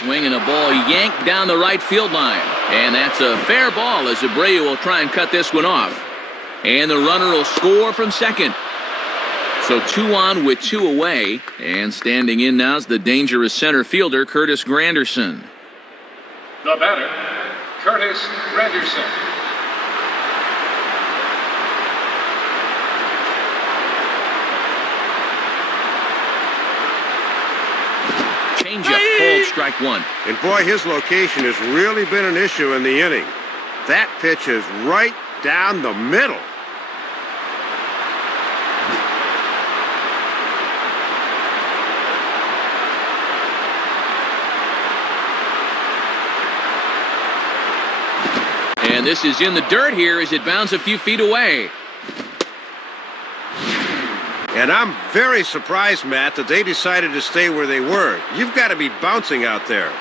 Swinging a ball yanked down the right field line. And that's a fair ball as Abreu will try and cut this one off. And the runner will score from second. So 2 on with 2 away, and standing in now is the dangerous center fielder, Curtis Granderson. The batter, Curtis Granderson. Changeup called strike 1. And boy, his location has really been an issue in the inning. That pitch is right down the middle. And this is in the dirt here as it bounds a few feet away. And I'm very surprised, Matt, that they decided to stay where they were. You've got to be bouncing out there.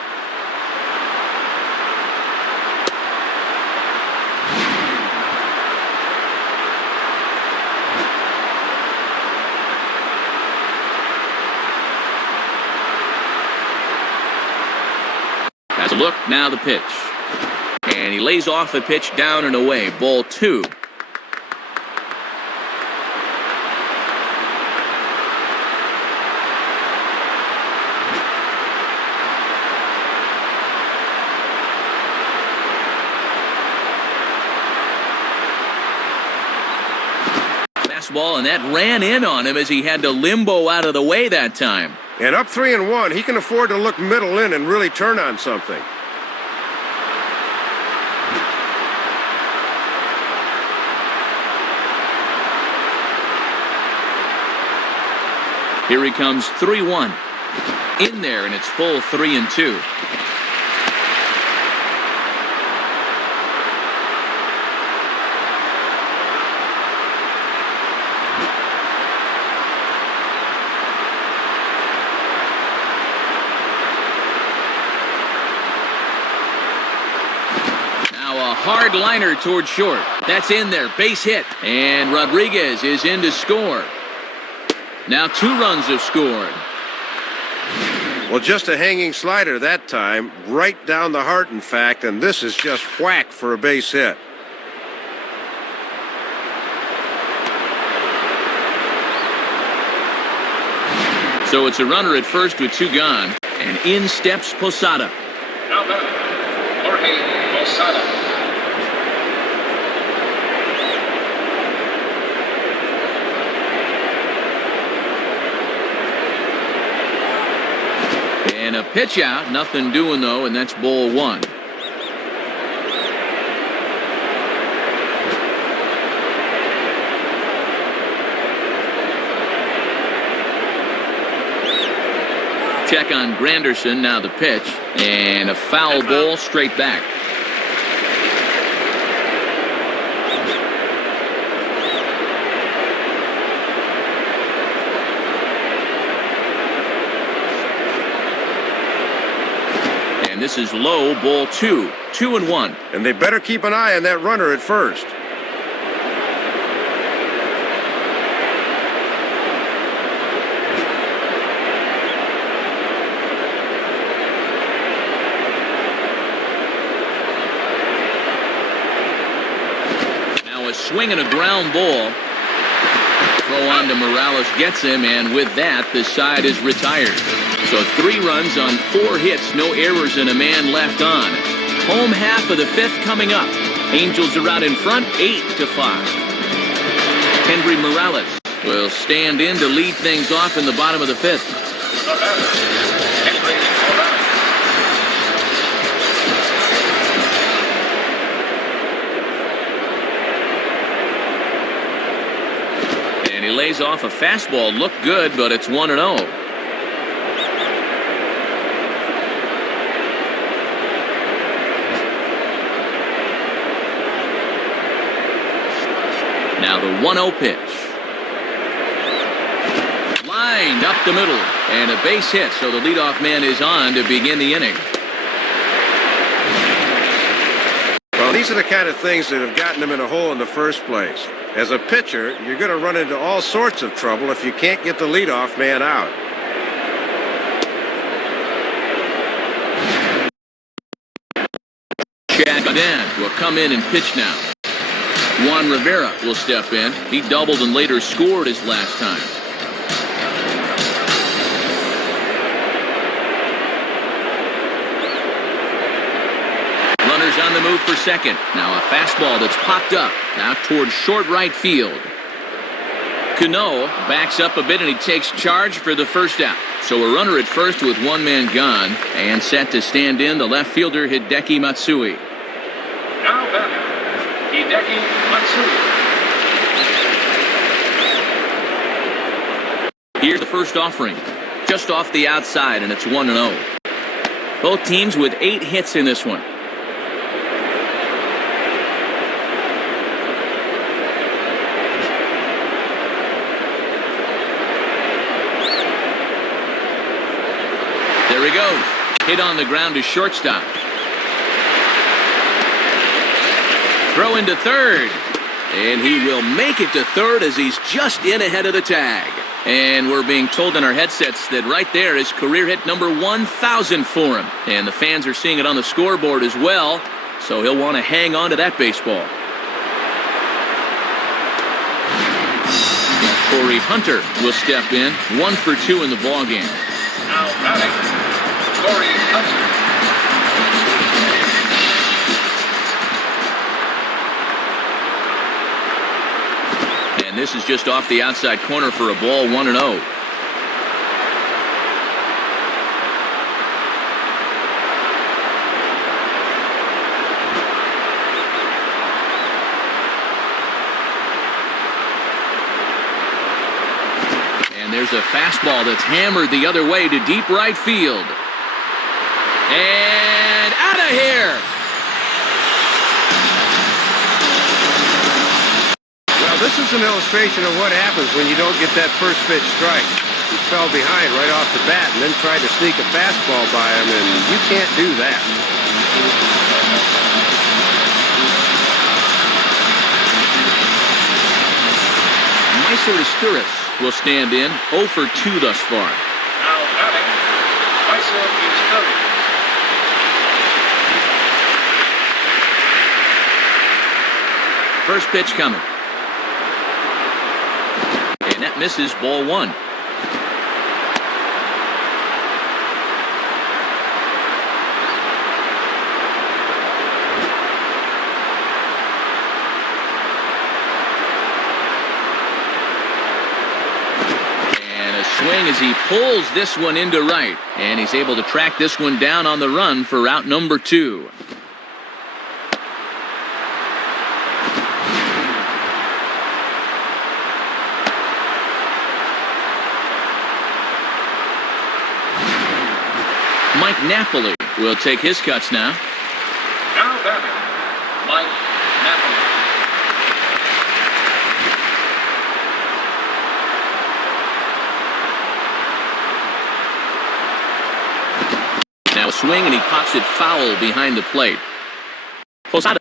Has a look, now the pitch. And he lays off the pitch down and away. Ball 2. Fastball, and that ran in on him as he had to limbo out of the way that time. And up 3-1, he can afford to look middle in and really turn on something. Here he comes, 3-1. In there, and it's full 3-2. Now a hard liner toward short. That's in there, base hit. And Rodriguez is in to score. Now 2 runs have scored. Well, just a hanging slider that time, right down the heart, in fact, and this is just whack for a base hit. The 0-1. 1 0. So it's a runner at first with 2 gone, and in steps Posada. Now batting, Jorge Posada. And a pitch out, nothing doing though, and that's ball 1. Check on Granderson, now the pitch, and a foul ball straight back. And this is low, ball 2, 2-1. And they better keep an eye on that runner at first. A swing and a ground ball. Throw on to Morales gets him, and with that, the side is retired. So 3 runs on 4 hits, no errors, and a man left on. Home half of the 5th coming up. Angels are out in front, 8-5. Henry Morales will stand in to lead things off in the bottom of the 5th. Henry Morales. And he lays off a fastball. Looked good, but it's 1-0. Now the 1-0 pitch. Lined up the middle. And a base hit, so the leadoff man is on to begin the inning. Well, these are the kind of things that have gotten him in a hole in the first place. As a pitcher, you're going to run into all sorts of trouble if you can't get the leadoff man out. Chad Gaudin will come in and pitch now. Juan Rivera will step in. He doubled and later scored his last time. Runners on the move for second. Now a fastball that's popped up. Now towards short right field. Cano backs up a bit and he takes charge for the first out. So a runner at first with 1 man gone. And set to stand in, the left fielder Hideki Matsui. Now batting, Hideki Matsui. Here's the first offering. Just off the outside, and it's 1-0. Both teams with 8 hits in this one. There he goes. Hit on the ground to shortstop. Throw into third. And he will make it to third as he's just in ahead of the tag. And we're being told in our headsets that right there is career hit number 1,000 for him. And the fans are seeing it on the scoreboard as well. So he'll want to hang on to that baseball. Corey Hunter will step in. 1 for 2 in the ballgame. Now batting, Corey Hunter. And this is just off the outside corner for a ball, 1-0. And there's a fastball that's hammered the other way to deep right field. And out of here! This is an illustration of what happens when you don't get that first pitch strike. He fell behind right off the bat and then tried to sneak a fastball by him, and you can't do that. Meiser Isturis will stand in. 0 for 2 thus far. Now batting, Meiser Isturis. First pitch coming. And that misses, ball 1. swing as he pulls this one into right. And he's able to track this one down on the run for out number 2. Mike Napoli will take his cuts now. Now batting, Mike Napoli. Now a swing, and he pops it foul behind the plate. Posada's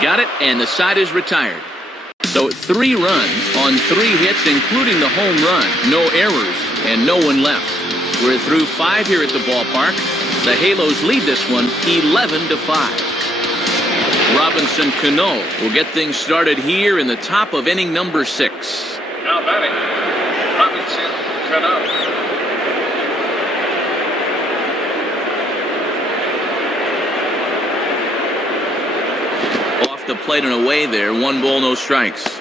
got it, and the side is retired. So 3 runs on 3 hits, including the home run. No errors, and no one left. We're through 5 here at the ballpark. The Halos lead this one 11-5. Robinson Cano will get things started here in the top of inning number 6. Now batting, Robinson Cano. Off the plate and away there. 1 ball, no strikes.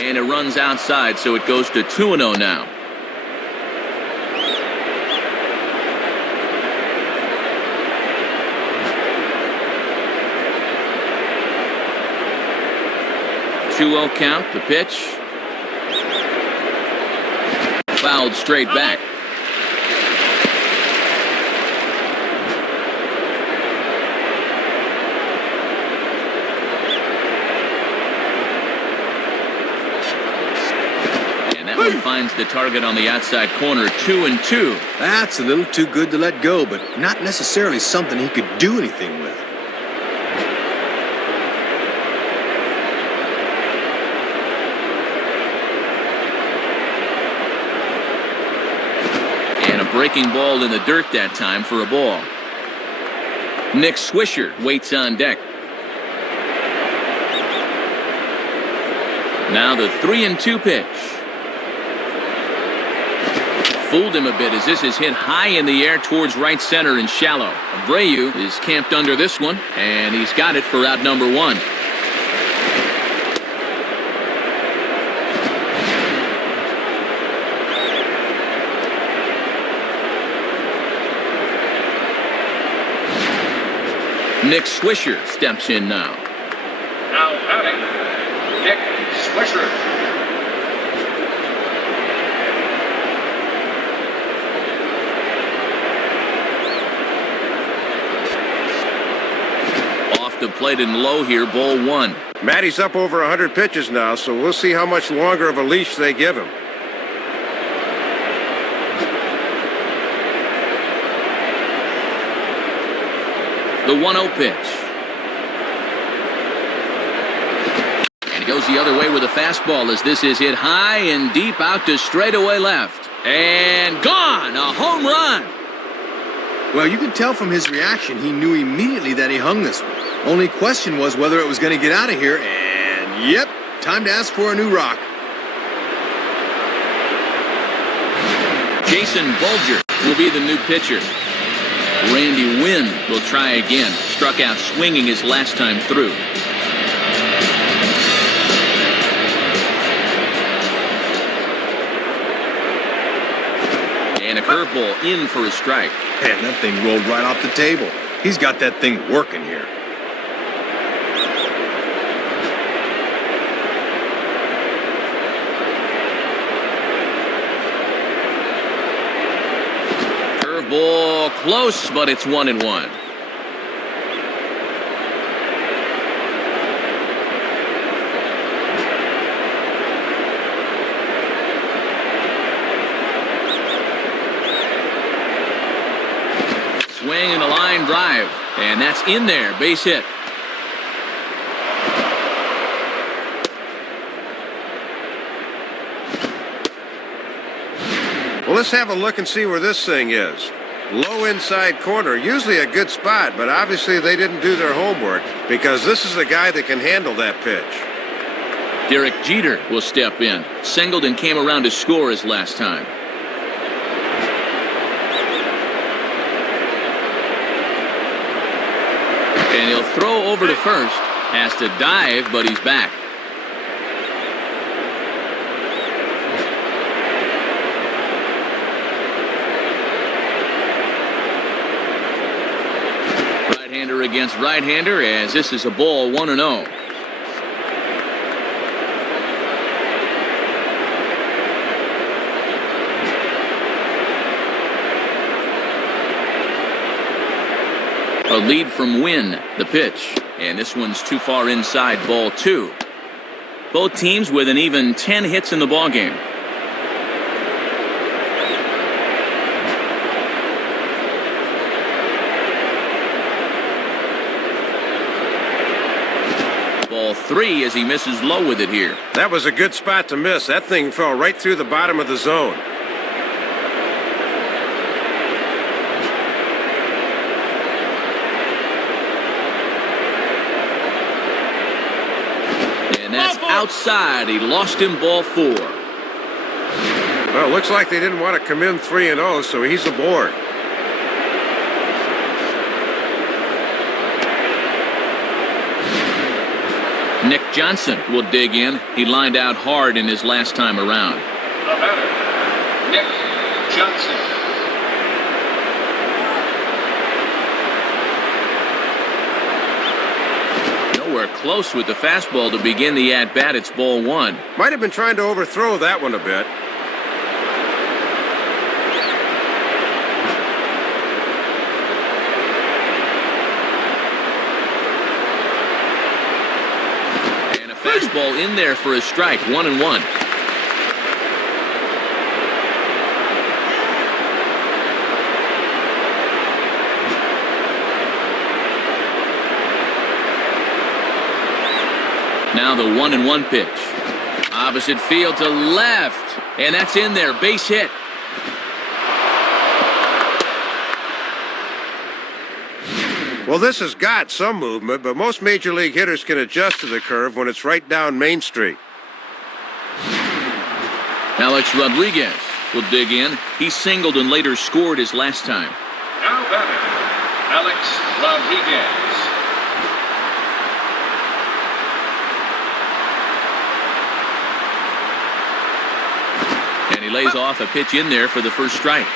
And it runs outside, so it goes to 2-0 now. Two-0 count, the pitch. Fouled straight back. Finds the target on the outside corner. 2-2. That's a little too good to let go, but not necessarily something he could do anything with. And a breaking ball in the dirt that time for a ball. Nick Swisher waits on deck. Now the 3-2 pitch. Fooled him a bit as this is hit high in the air towards right center and shallow. Abreu is camped under this one, and he's got it for out number 1. Nick Swisher steps in now. Now batting, Nick Swisher. The plate and low here, ball 1. Matty's up over 100 pitches now, so we'll see how much longer of a leash they give him. The 1-0 pitch. And he goes the other way with a fastball as this is hit high and deep out to straightaway left. And gone! A home run! Well, you could tell from his reaction he knew immediately that he hung this one. Only question was whether it was going to get out of here, and yep, time to ask for a new rock. Jason Bulger will be the new pitcher. Randy Wynn will try again. Struck out swinging his last time through. And a curveball in for a strike. Man, that thing rolled right off the table. He's got that thing working here. Curveball close, but it's 1-1. Swing and a line drive, and that's in there. Base hit. Well, let's have a look and see where this thing is. Low inside corner, usually a good spot, but obviously they didn't do their homework because this is a guy that can handle that pitch. Derek Jeter will step in. Singled and came around to score his last time. And he'll throw over to first. Has to dive, but he's back. Right-hander against right-hander, as this is a ball 1-0. A lead from Wynn, the pitch. And this one's too far inside, ball 2. Both teams with an even 10 hits in the ballgame. Ball 3 as he misses low with it here. That was a good spot to miss. That thing fell right through the bottom of the zone. And that's outside. He lost him, ball 4. Well, it looks like they didn't want to come in 3-0, so he's aboard. Nick Johnson will dig in. He lined out hard in his last time around. The batter, Nick Johnson. Nowhere close with the fastball to begin the at-bat. It's ball 1. Might have been trying to overthrow that one a bit. And a fastball in there for a strike. 1-1. Now the 1-1 pitch. Opposite field to left. And that's in there. Base hit. Well, this has got some movement, but most major league hitters can adjust to the curve when it's right down Main Street. Alex Rodriguez will dig in. He singled and later scored his last time. Now batting, Alex Rodriguez. And he lays off a pitch in there for the first strike.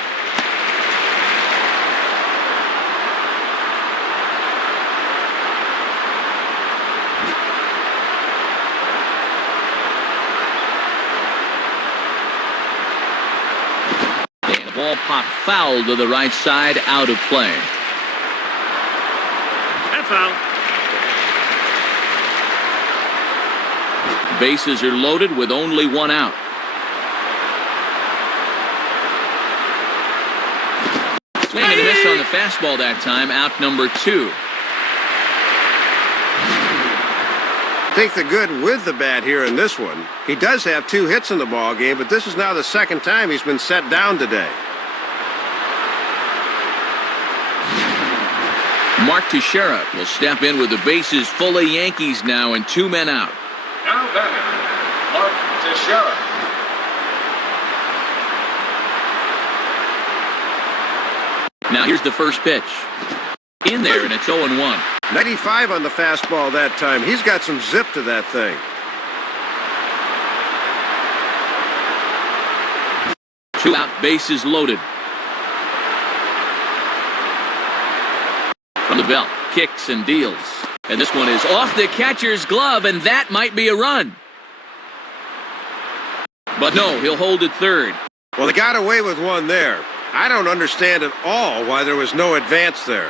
And the ball popped foul to the right side, out of play. And foul. Bases are loaded with only one out. Swing and a miss on the fastball that time, out number 2. Take the good with the bad here in this one. He does have 2 hits in the ball game, but this is now the second time he's been set down today. Mark Teixeira will step in with the bases full of Yankees now and 2 men out. Now batting, Mark Teixeira. Now here's the first pitch. In there, and it's 0-1. 95 on the fastball that time. He's got some zip to that thing. Two out, bases loaded. From the belt, kicks and deals. And this one is off the catcher's glove, and that might be a run. But no, he'll hold it third. Well, they got away with one there. I don't understand at all why there was no advance there.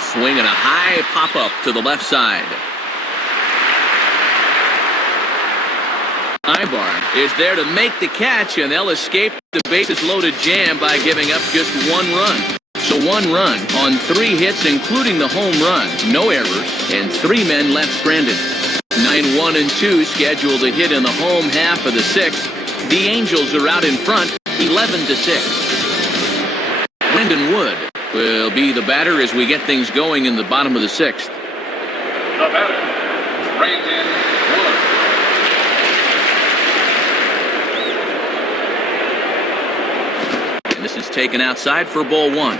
Swing and a high pop-up to the left side. Ibar is there to make the catch, and they'll escape the bases-loaded jam by giving up just 1 run. So 1 run on 3 hits, including the home run. No errors, and 3 men left stranded. 9-1-2 scheduled to hit in the home half of the 6th. The Angels are out in front, 11-6. Brendan Wood will be the batter as we get things going in the bottom of the sixth. The batter, Brandon Wood. And this is taken outside for ball one.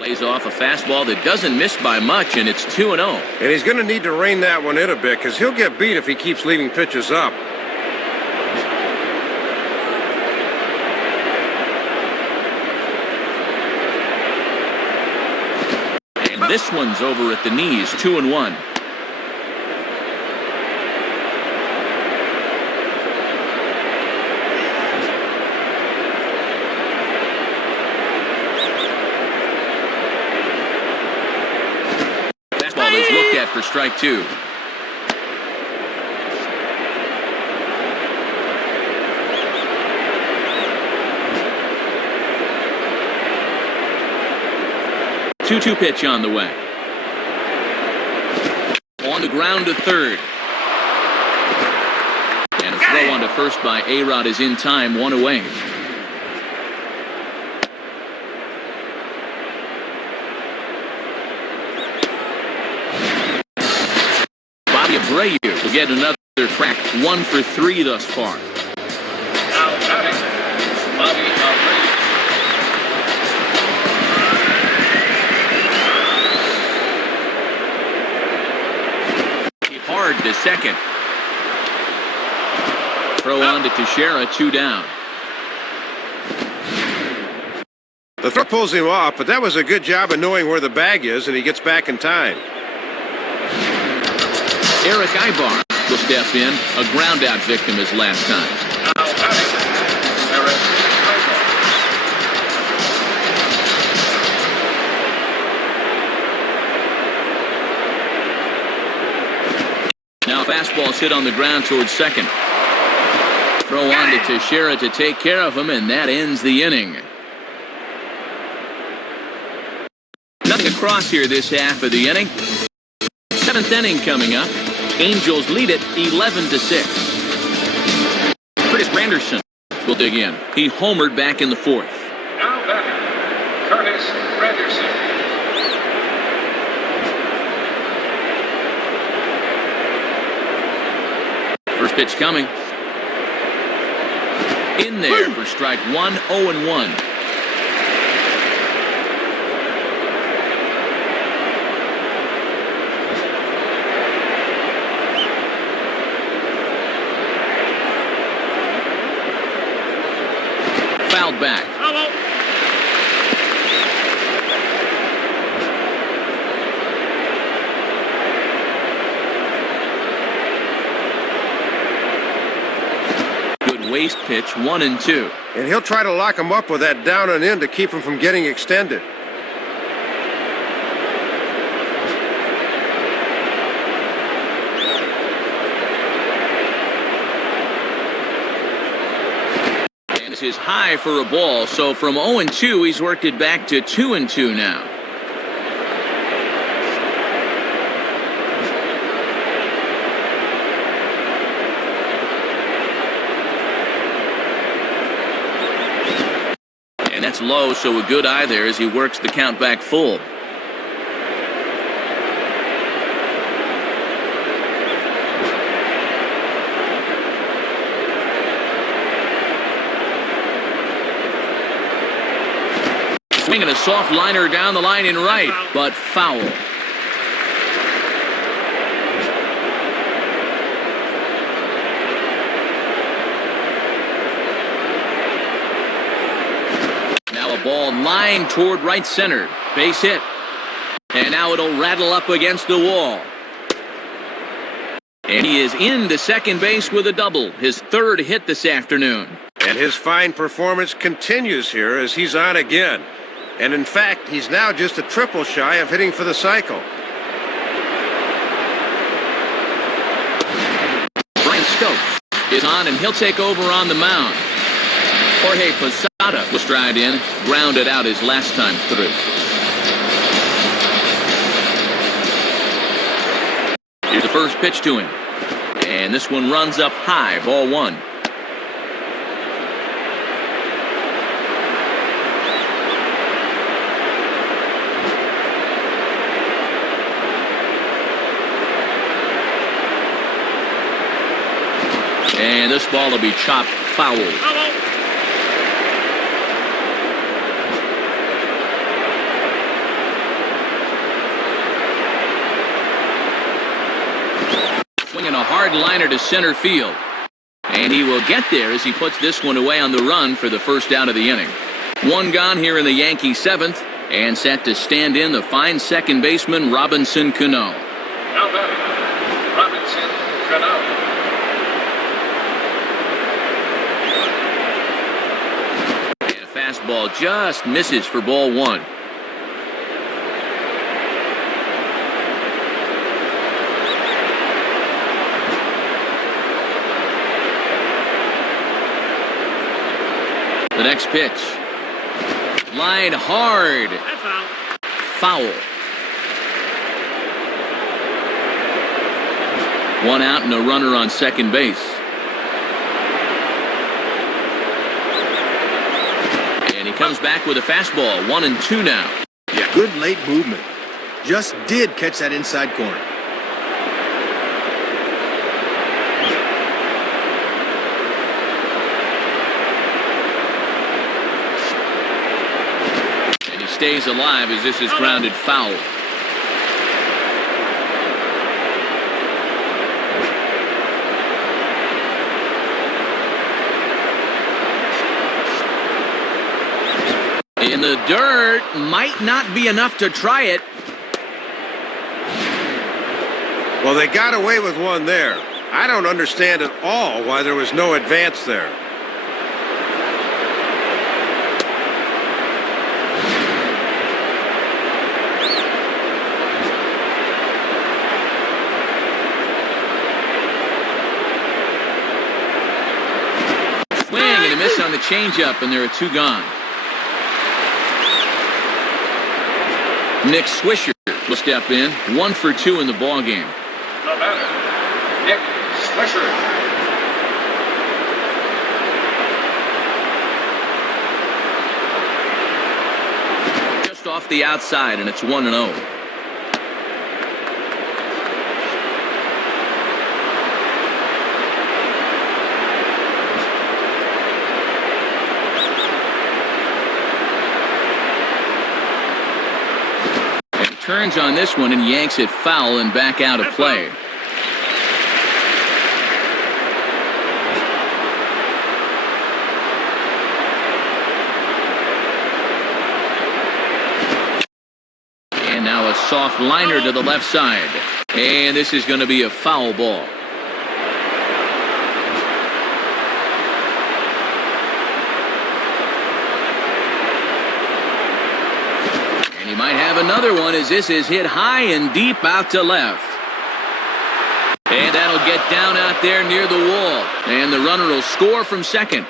Lays off a fastball that doesn't miss by much, and it's 2-0. And he's going to need to rein that one in a bit because he'll get beat if he keeps leaving pitches up. And this one's over at the knees, 2-1. Is looked at for strike two. Two-two pitch on the way. On the ground to third. And a throw on to first by A-Rod is in time, one away. Abreu will get another crack, 1 for 3 thus far. Now batting, Bobby Abreu. Hard to second. Throw on to Teixeira, 2 down. The throw pulls him off, but that was a good job of knowing where the bag is, and he gets back in time. Eric Ibar will step in, a ground-out victim his last time. Now batting, Eric Ibar. Now fastball's hit on the ground towards second. Throw on to Teixeira to take care of him, and that ends the inning. Nothing across here this half of the inning. 7th inning coming up. Angels lead it 11-6. Curtis Granderson will dig in. He homered back in the 4th. Now batting, Curtis Granderson. First pitch coming. In there for strike 1, 0-1. Fouled back. Good waste pitch, 1-2. And he'll try to lock him up with that down and in to keep him from getting extended. Is high for a ball, so from 0-2 he's worked it back to 2-2 now. And that's low, so a good eye there as he works the count back full. Swinging a soft liner down the line in right, but foul. Now a ball lined toward right center. Base hit. And now it'll rattle up against the wall. And he is into second base with a double, his 3rd hit this afternoon. And his fine performance continues here as he's on again. And in fact, he's now just a triple shy of hitting for the cycle. Brian Stokes is on, and he'll take over on the mound. Jorge Posada will stride in, grounded out his last time through. Here's the first pitch to him. And this one runs up high, ball one. And this ball will be chopped foul. Swinging a hard liner to center field. And he will get there as he puts this one away on the run for the first out of the inning. One gone here in the Yankees' seventh, and set to stand in the fine second baseman Robinson Cano. Now batting, Robinson Cano. Fastball just misses for ball one. The next pitch. Line hard. Foul. One out and a runner on second base. Comes back with a fastball, 1-2 now. Yeah, good late movement. Just did catch that inside corner. And he stays alive as this is grounded foul. In the dirt, might not be enough to try it. Well, they got away with one there. I don't understand at all why there was no advance there. Swing and a miss on the changeup, and there are two gone. Nick Swisher will step in, 1 for 2 in the ball game. The batter, Nick Swisher. Just off the outside, and it's 1-0. Turns on this one and yanks it foul and back out of play. And now a soft liner to the left side. And this is going to be a foul ball. Might have another one as this is hit high and deep out to left. And that'll get down out there near the wall. And the runner will score from second.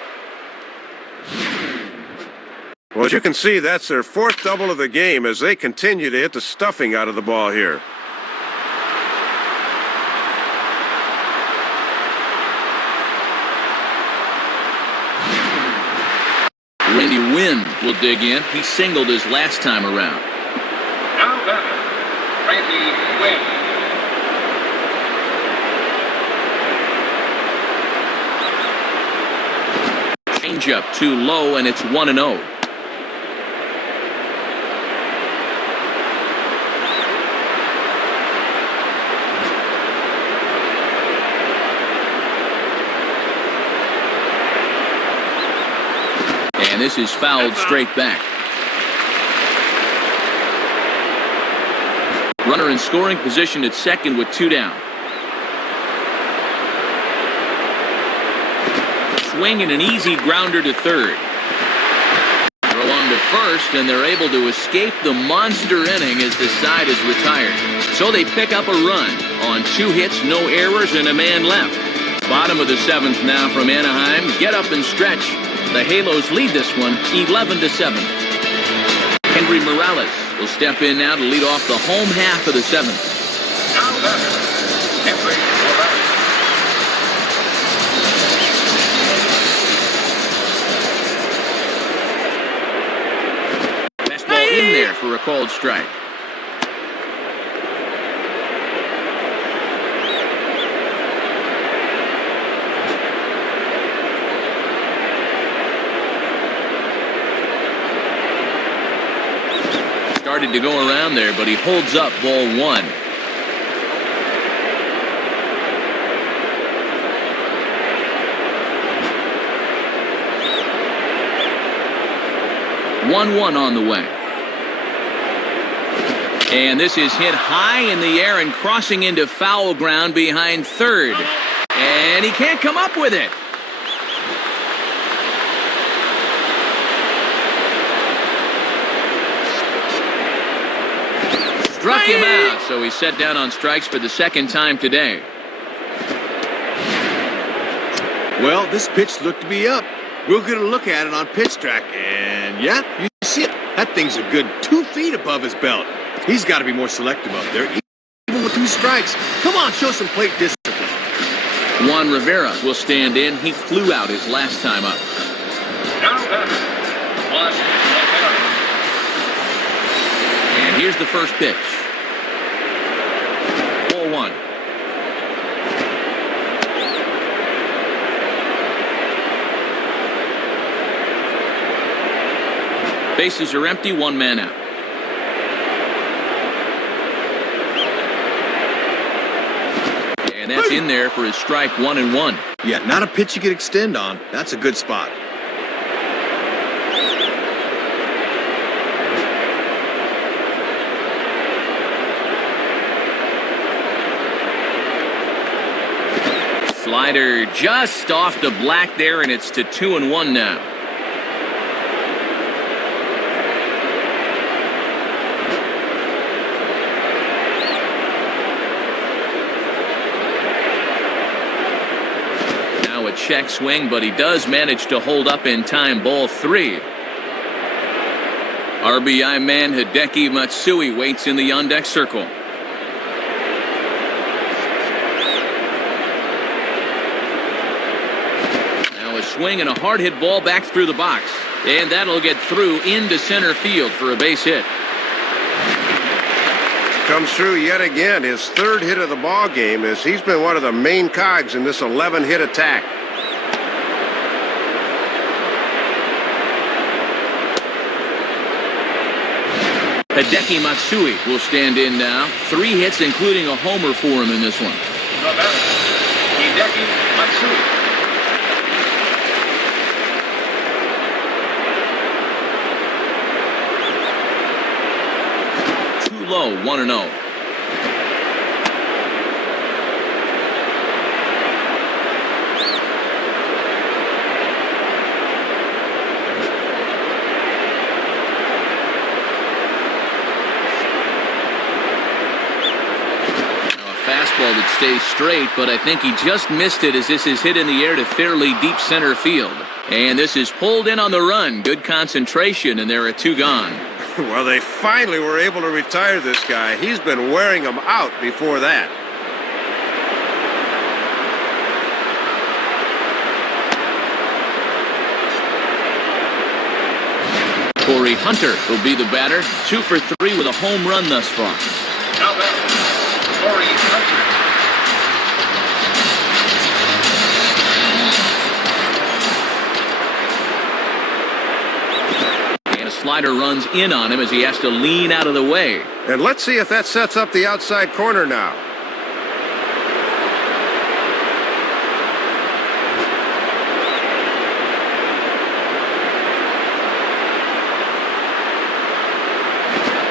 Well, as you can see, that's their fourth double of the game as they continue to hit the stuffing out of the ball here. Randy Wynn will dig in. He singled his last time around. Now batter, Randy Wynn. Changeup too low, and it's 1-0. And this is fouled straight back. Runner in scoring position at second with 2 down. Swing and an easy grounder to third. Throw on to first, and they're able to escape the monster inning as the side is retired. So they pick up a run on 2 hits, no errors, and a man left. Bottom of the 7th now from Anaheim. Get up and stretch. The Halos lead this one 11-7. Henry Morales will step in now to lead off the home half of the 7th. Now batter, called strike. Started to go around there, but he holds up ball 1. 1-1 on the way. And this is hit high in the air and crossing into foul ground behind third. And he can't come up with it. Struck him out, so he's set down on strikes for the second time today. Well, this pitch looked to be up. We'll get a look at it on pitch track, and yeah, you see it. That thing's a good 2 feet above his belt. He's got to be more selective up there, even with 2 strikes. Come on, show some plate discipline. Juan Rivera will stand in. He flew out his last time up. Now batter, Juan Rivera. And here's the first pitch. Ball 1. Bases are empty, 1 man out. And that's in there for his strike 1-1. Yeah, not a pitch you could extend on. That's a good spot. Slider just off the black there, and it's to 2-1 now. Now a check swing, but he does manage to hold up in time. Ball 3. RBI man Hideki Matsui waits in the on-deck circle. Swing and a hard hit ball back through the box, and that'll get through into center field for a base hit. Comes through yet again, his 3rd hit of the ball game, as he's been one of the main cogs in this 11-hit attack. Hideki Matsui will stand in now. 3 hits, including a homer for him in this one. The batter, Hideki Matsui. Low, 1-0. Fastball that stays straight, but I think he just missed it as this is hit in the air to fairly deep center field. And this is pulled in on the run. Good concentration, and there are 2 gone. Well, they finally were able to retire this guy. He's been wearing them out before that. Corey Hunter will be the batter. 2 for 3 with a home run thus far. Now batter, Corey Hunter. Slider runs in on him as he has to lean out of the way. And let's see if that sets up the outside corner now.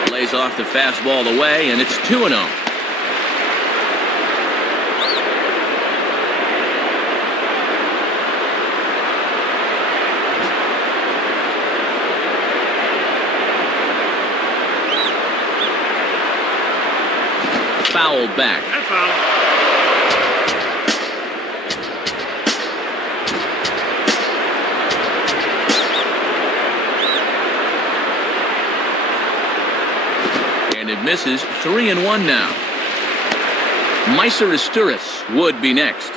Lays off the fastball away, and it's 2-0. Foul back. And foul. And it misses. 3-1 now. Meiser Asturias would be next.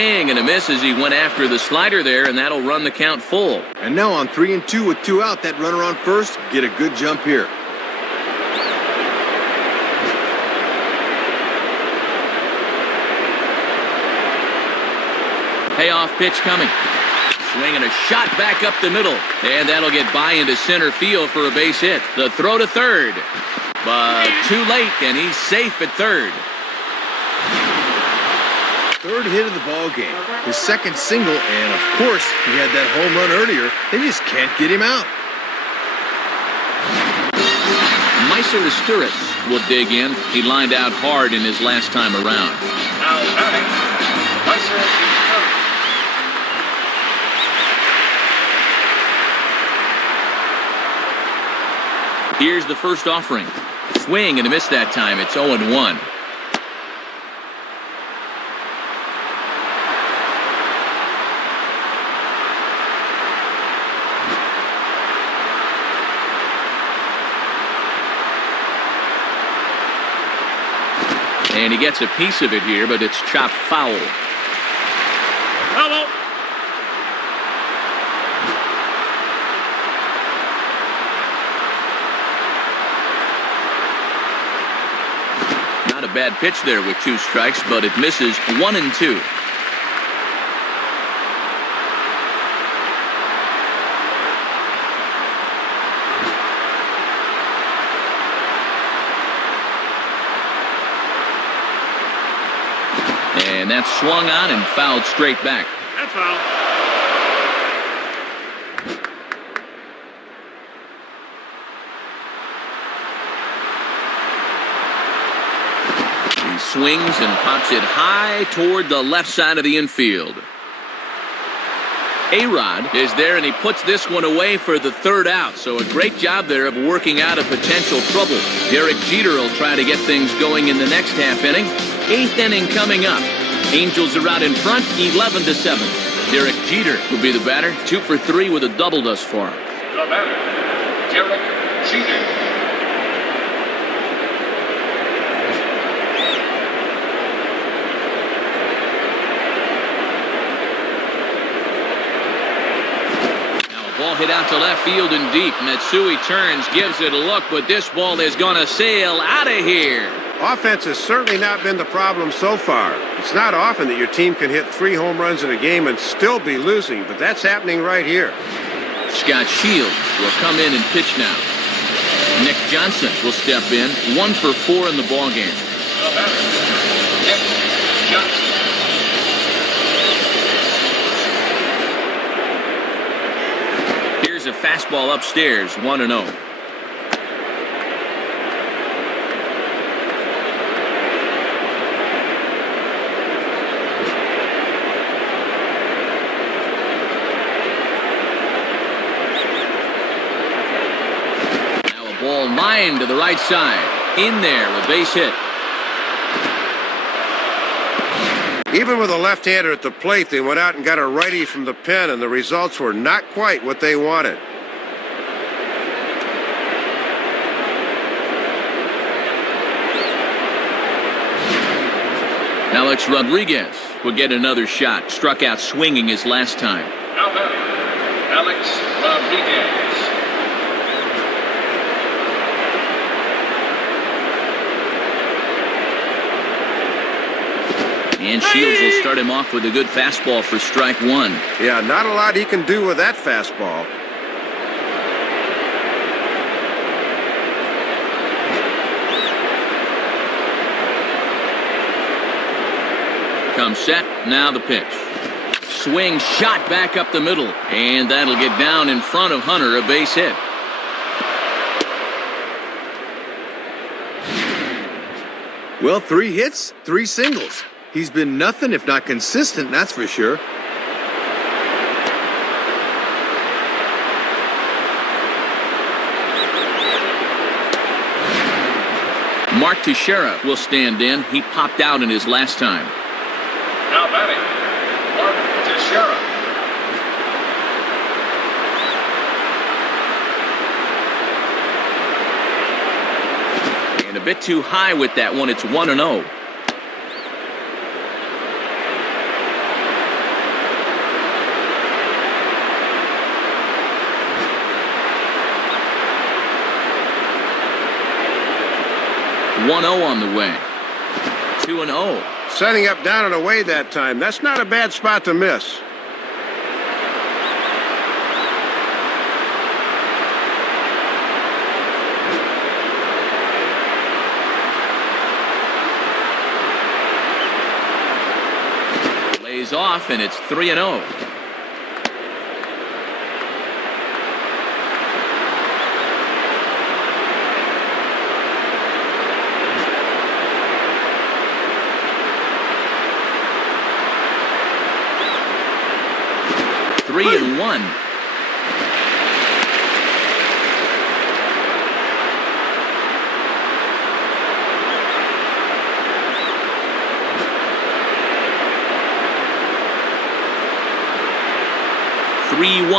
swing and a miss as he went after the slider there, and that'll run the count full. And now on 3-2 with 2 out, that runner on first, get a good jump here. Payoff pitch coming. Swinging a shot back up the middle, and that'll get by into center field for a base hit. The throw to third, but too late, and he's safe at third. Third hit of the ball game, his second single, and of course he had that home run earlier. They just can't get him out. Myceristuris will dig in. He lined out hard in his last time around. Now batting, Myceristuris. Here's the first offering. Swing and a miss that time. It's 0-1. And he gets a piece of it here, but it's chopped foul. Hello. Not a bad pitch there with 2 strikes, but it misses 1-2. And that's swung on and fouled straight back. That's foul. He swings and pops it high toward the left side of the infield. A-Rod is there, and he puts this one away for the third out. So a great job there of working out a potential trouble. Derek Jeter will try to get things going in the next half inning. 8th inning coming up. Angels are out in front, 11-7. Derek Jeter will be the batter, 2 for 3 with a double thus far. The batter, Derek Jeter. Now a ball hit out to left field and deep. Matsui turns, gives it a look, but this ball is going to sail out of here. Offense has certainly not been the problem so far. It's not often that your team can hit 3 home runs in a game and still be losing, but that's happening right here. Scott Shields will come in and pitch now. Nick Johnson will step in, 1 for 4 in the ballgame. The batter, Nick Johnson. Here's a fastball upstairs, 1-0. Ball lined to the right side. In there, a base hit. Even with a left-hander at the plate, they went out and got a righty from the pen, and the results were not quite what they wanted. Alex Rodriguez will get another shot. Struck out swinging his last time. Now batting, Alex Rodriguez. And Shields will start him off with a good fastball for strike 1. Yeah, not a lot he can do with that fastball. Comes set, now the pitch. Swing, shot back up the middle, and that'll get down in front of Hunter, a base hit. Well, 3 hits, 3 singles. He's been nothing if not consistent, that's for sure. Mark Teixeira will stand in. He popped out in his last time. Now batting, Mark Teixeira. And a bit too high with that one. It's 1-0. 1-0 on the way. 2-0. Setting up down and away that time. That's not a bad spot to miss. Lays off, and it's 3-0. Three and one.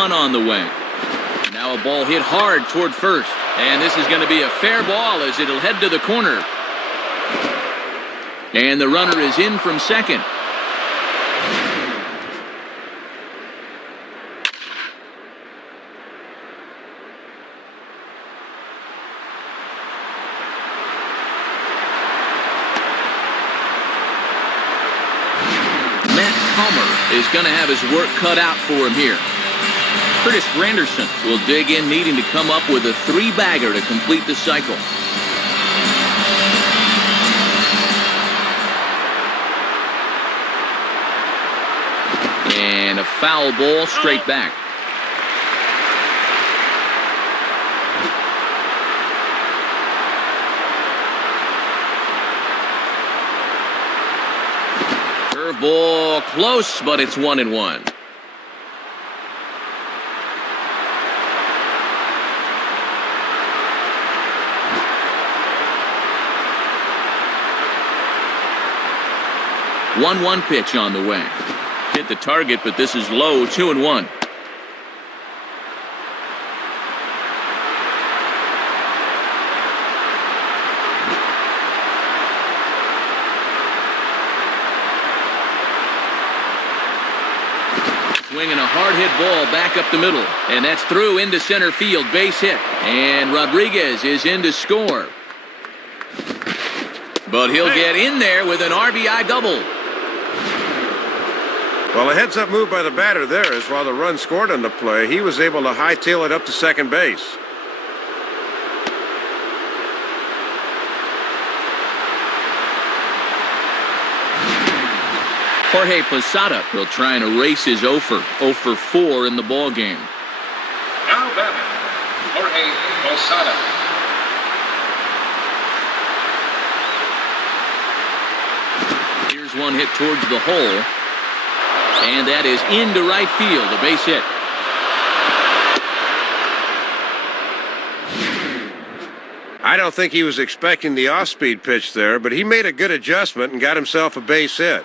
On the way. Now a ball hit hard toward first. And this is going to be a fair ball as it'll head to the corner. And the runner is in from second. Is going to have his work cut out for him here. Curtis Granderson will dig in, needing to come up with a three-bagger to complete the cycle. And a foul ball straight back. Ball close, but it's 1-1. One pitch on the way. Hit the target, but this is low. 2-1. Swinging a hard-hit ball back up the middle. And that's through into center field. Base hit. And Rodriguez is in to score. But he'll get in there with an RBI double. Well, a heads-up move by the batter there is while the run scored on the play, he was able to hightail it up to second base. Jorge Posada will try and erase his 0 for 4 in the ball game. Now batting, Jorge Posada. Here's one hit towards the hole, and that is into right field, a base hit. I don't think he was expecting the off-speed pitch there, but he made a good adjustment and got himself a base hit.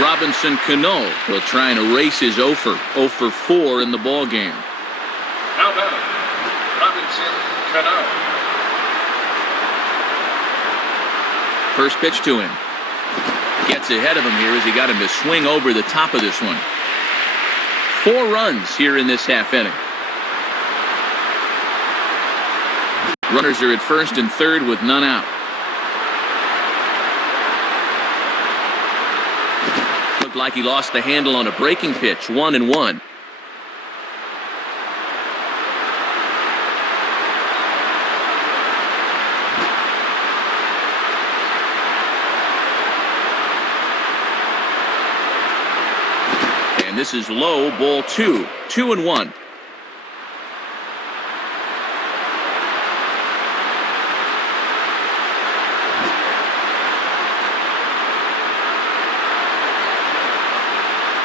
Robinson Cano will try and erase his 0 for 4 in the ball game. Now batting, Robinson Cano. First pitch to him. Gets ahead of him here as he got him to swing over the top of this one. 4 runs here in this half inning. Runners are at first and third with none out. Looked like he lost the handle on a breaking pitch. 1-1. And this is low, ball 2. 2-1.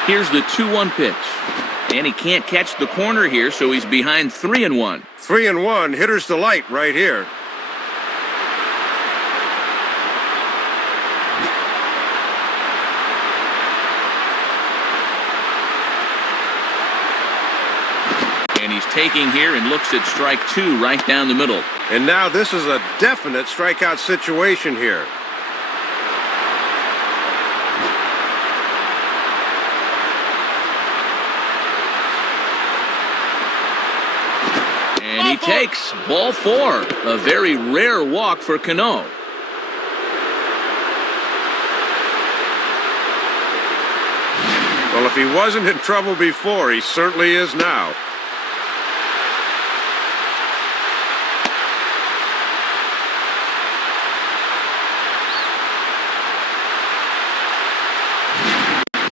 Here's the 2-1 pitch. And he can't catch the corner here, so he's behind 3-1. 3-1, hitter's delight right here. And he's taking here and looks at strike 2 right down the middle. And now this is a definite strikeout situation here. And He takes ball 4. A very rare walk for Cano. Well, if he wasn't in trouble before, he certainly is now.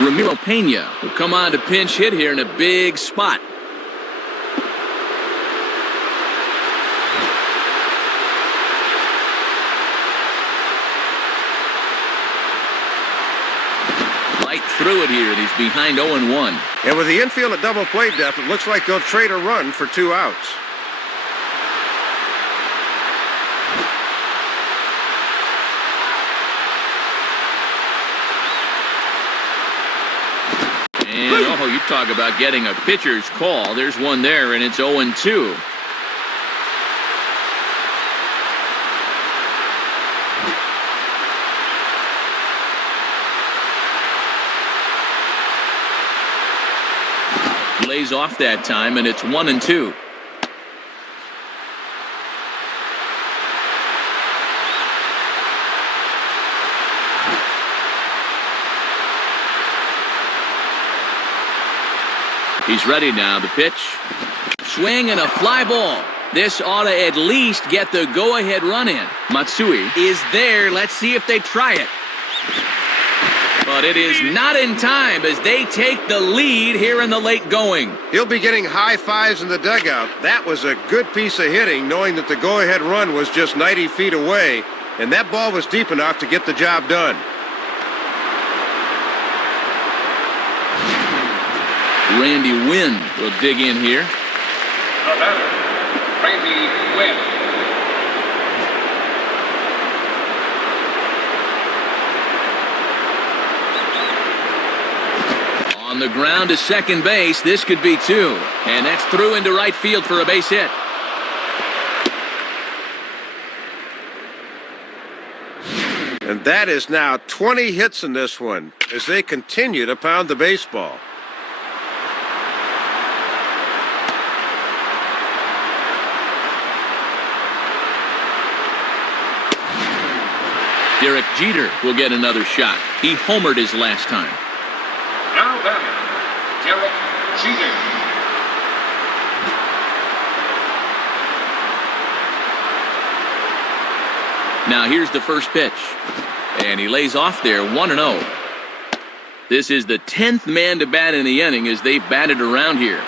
Ramiro Pena will come on to pinch hit here in a big spot. Right through it here, and he's behind 0-1. And with the infield at double play depth, it looks like they'll trade a run for 2 outs. And, oh, you talk about getting a pitcher's call. There's one there, and it's 0-2. Lays off that time, and it's 1-2. He's ready now. The pitch. Swing and a fly ball. This ought to at least get the go-ahead run in. Matsui is there. Let's see if they try it. But it is not in time as they take the lead here in the late going. He'll be getting high fives in the dugout. That was a good piece of hitting, knowing that the go-ahead run was just 90 feet away, and that ball was deep enough to get the job done. Randy Wynn will dig in here. The batter, Randy Wynn. On the ground to second base. This could be 2. And that's through into right field for a base hit. And that is now 20 hits in this one as they continue to pound the baseball. Derek Jeter will get another shot. He homered his last time. Now batting, Derek Jeter. Now here's the first pitch. And he lays off there, 1-0. This is the 10th man to bat in the inning as they batted around here.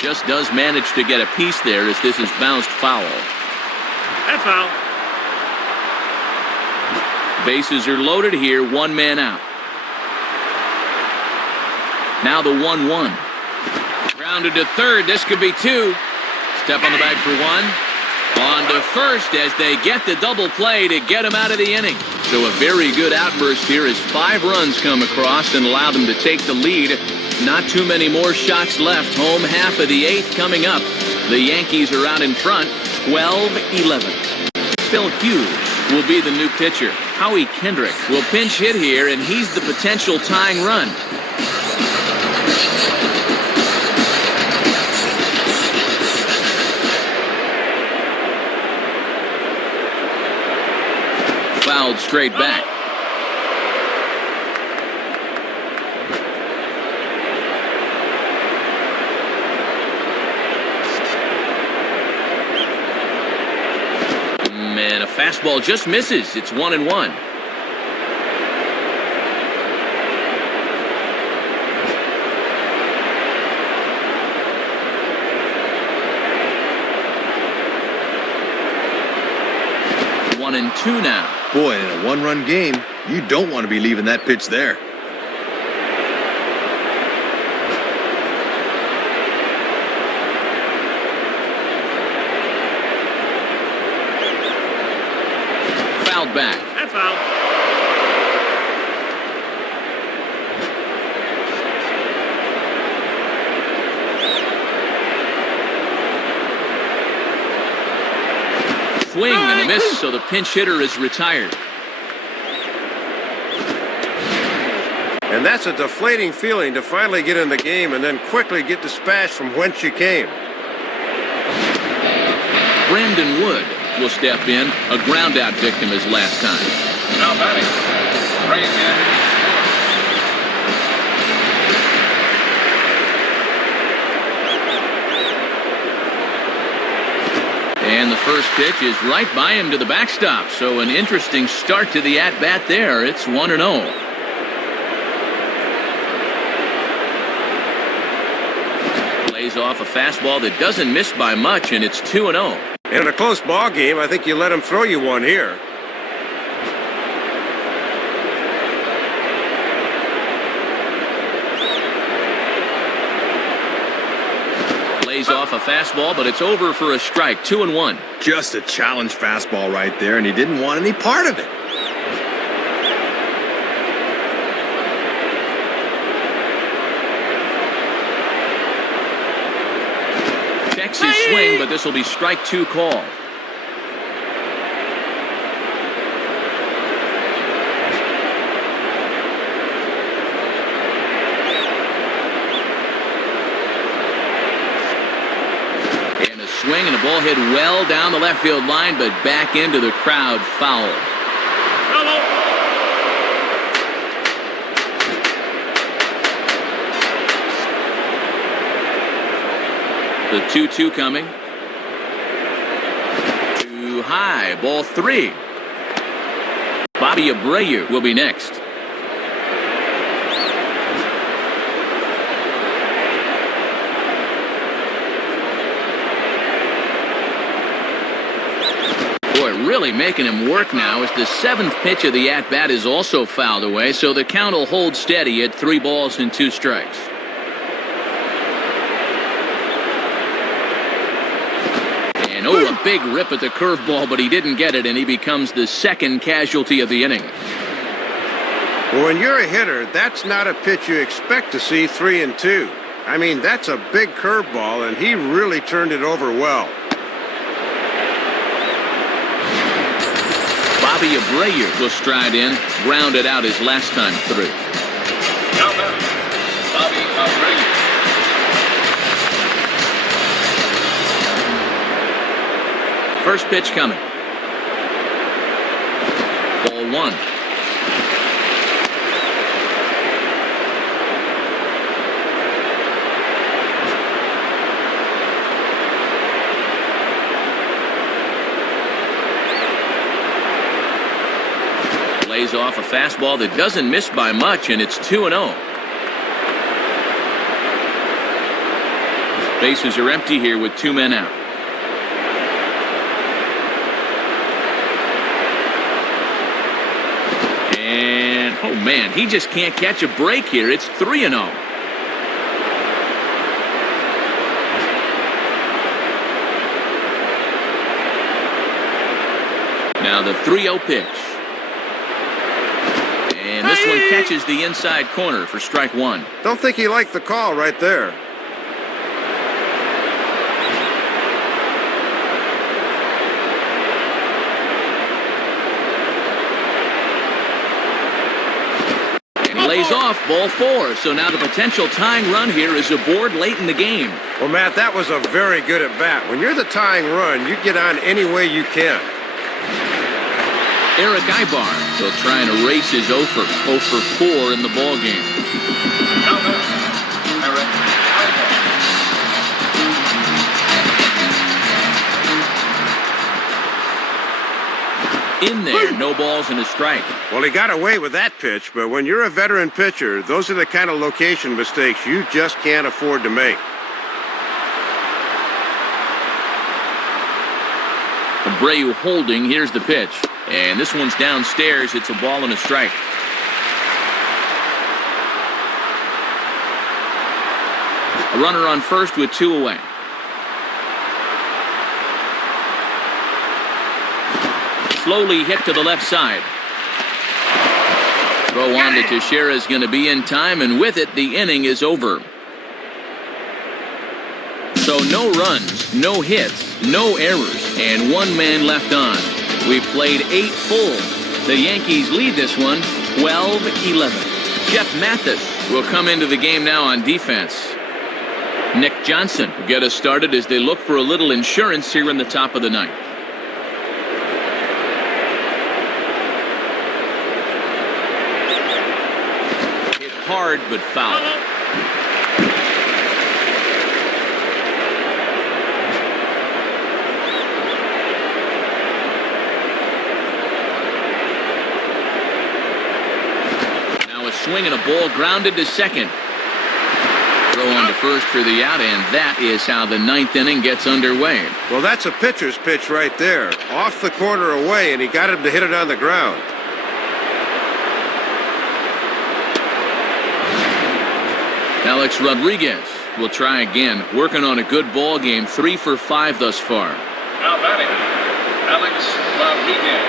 Just does manage to get a piece there as this is bounced foul. That's foul. Bases are loaded here, 1 man out. Now the 1-1. Grounded to third, this could be 2. Step on the bag for 1. On to first as they get the double play to get him out of the inning. So a very good outburst here as 5 runs come across and allow them to take the lead. Not too many more shots left. Home half of the 8th coming up. The Yankees are out in front, 12-11. Phil Hughes will be the new pitcher. Howie Kendrick will pinch hit here, and he's the potential tying run. Fouled straight back. Man, a fastball just misses. It's 1-1. One and 2 now. Boy, in a 1-run game, you don't want to be leaving that pitch there. Fouled back. That's foul. Swing and a miss, so the pinch hitter is retired. And that's a deflating feeling to finally get in the game and then quickly get dispatched from whence you came. Brandon Wood will step in, a ground-out victim his last time. Now batting, Brandon. And the first pitch is right by him to the backstop. So an interesting start to the at-bat there. It's 1-0. Lays off a fastball that doesn't miss by much, and it's 2-0. In a close ball game, I think you let him throw you one here. Lays off a fastball, but it's over for a strike. 2-1. Just a challenge fastball right there, and he didn't want any part of it. Checks his swing, but this will be strike 2 call. Swing and a ball hit well down the left field line, but back into the crowd, foul. Hello. The 2-2 coming. Too high, ball 3. Bobby Abreu will be next. Really making him work now as the 7th pitch of the at-bat is also fouled away, so the count will hold steady at 3 balls and 2 strikes. And a big rip at the curveball, but he didn't get it, and he becomes the 2nd casualty of the inning. Well, when you're a hitter, that's not a pitch you expect to see 3-2. I mean, that's a big curveball, and he really turned it over well. Bobby Abreu will stride in, grounded out his last time through. Now batting, Bobby Abreu. First pitch coming. Ball 1. Lays off a fastball that doesn't miss by much, and it's 2-0. Bases are empty here with 2 men out. And, oh man, he just can't catch a break here. It's 3-0. Now the 3-0 pitch. And this one catches the inside corner for strike 1. Don't think he liked the call right there. And he lays off ball 4. So now the potential tying run here is aboard late in the game. Well, Matt, that was a very good at-bat. When you're the tying run, you get on any way you can. Eric Ibar will try and erase his 0 for 4 in the ballgame. Now batting, Eric Ibar. In there, no balls and a strike. Well, he got away with that pitch, but when you're a veteran pitcher, those are the kind of location mistakes you just can't afford to make. Abreu holding. Here's the pitch. And this one's downstairs. It's a ball and a strike. A runner on first with 2 away. Slowly hit to the left side. Throw on to Teixeira is going to be in time, and with it, the inning is over. So no runs, no hits, no errors, and 1 man left on. We played 8 full. The Yankees lead this one 12-11. Jeff Mathis will come into the game now on defense. Nick Johnson will get us started as they look for a little insurance here in the top of the ninth. Hit hard, but foul. Swing and a ball grounded to second. Throw on to first for the out, and that is how the ninth inning gets underway. Well, that's a pitcher's pitch right there. Off the corner away, and he got him to hit it on the ground. Alex Rodriguez will try again, working on a good ball game, 3 for 5 thus far. Now batting, Alex Rodriguez.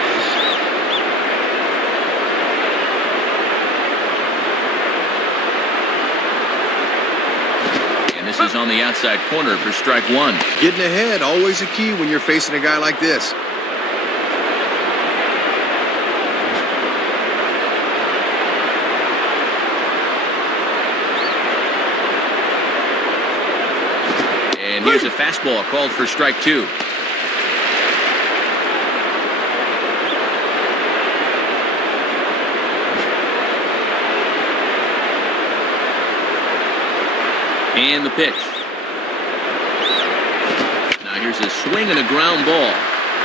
This is on the outside corner for strike one. Getting ahead, always a key when you're facing a guy like this. And here's a fastball called for strike two. And the pitch. Now here's a swing and a ground ball.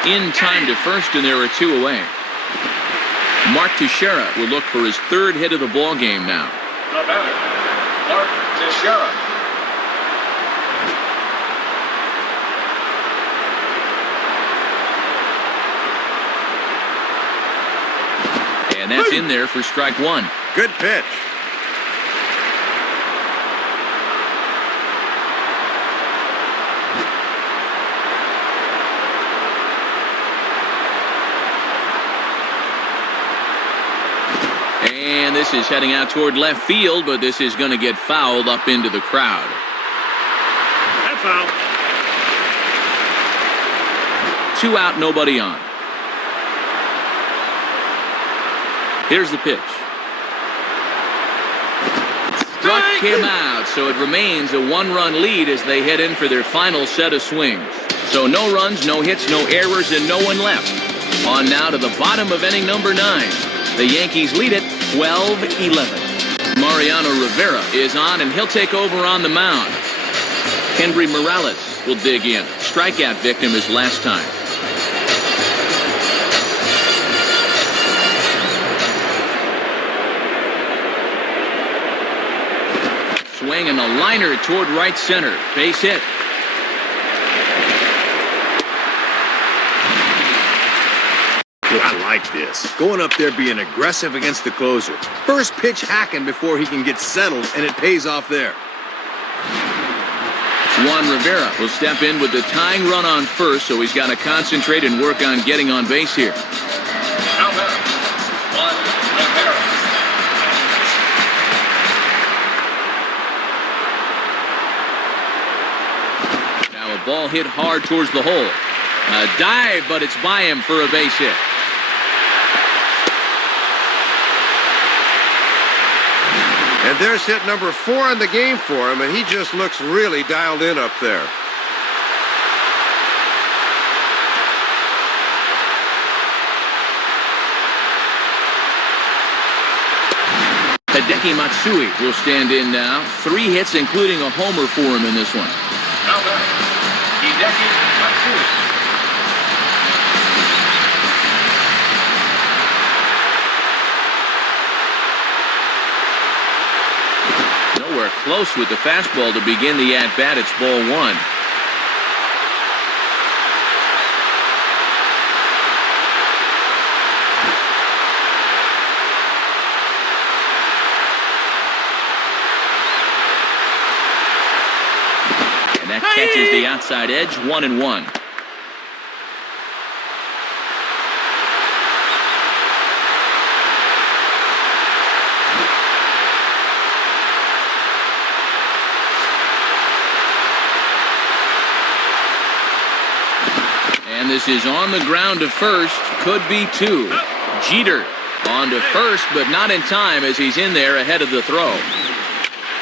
In time to first, and there are 2 away. Mark Teixeira will look for his 3rd hit of the ball game now. The batter, Mark Teixeira. And that's in there for strike one. Good pitch. And this is heading out toward left field, but this is going to get fouled up into the crowd. That's foul. 2 out, nobody on. Here's the pitch. Struck him out, so it remains a 1-run lead as they head in for their final set of swings. So no runs, no hits, no errors, and no one left. On now to the bottom of inning number 9. The Yankees lead it 12-11. Mariano Rivera is on, and he'll take over on the mound. Kendry Morales will dig in. Strikeout victim as last time. Swing and a liner toward right center. Base hit. I like this. Going up there being aggressive against the closer. First pitch hacking before he can get settled, and it pays off there. Juan Rivera will step in with the tying run on first, so he's got to concentrate and work on getting on base here. Now batting, Juan Rivera. Now a ball hit hard towards the hole. A dive, but it's by him for a base hit. And there's hit number 4 in the game for him, and he just looks really dialed in up there. Hideki Matsui will stand in now. 3 hits, including a homer for him in this one. Now batting, Hideki Matsui. Nowhere close with the fastball to begin the at-bat. It's ball 1. And that catches the outside edge, 1-1. And this is on the ground to first. Could be 2. Jeter On to first, but not in time as he's in there ahead of the throw.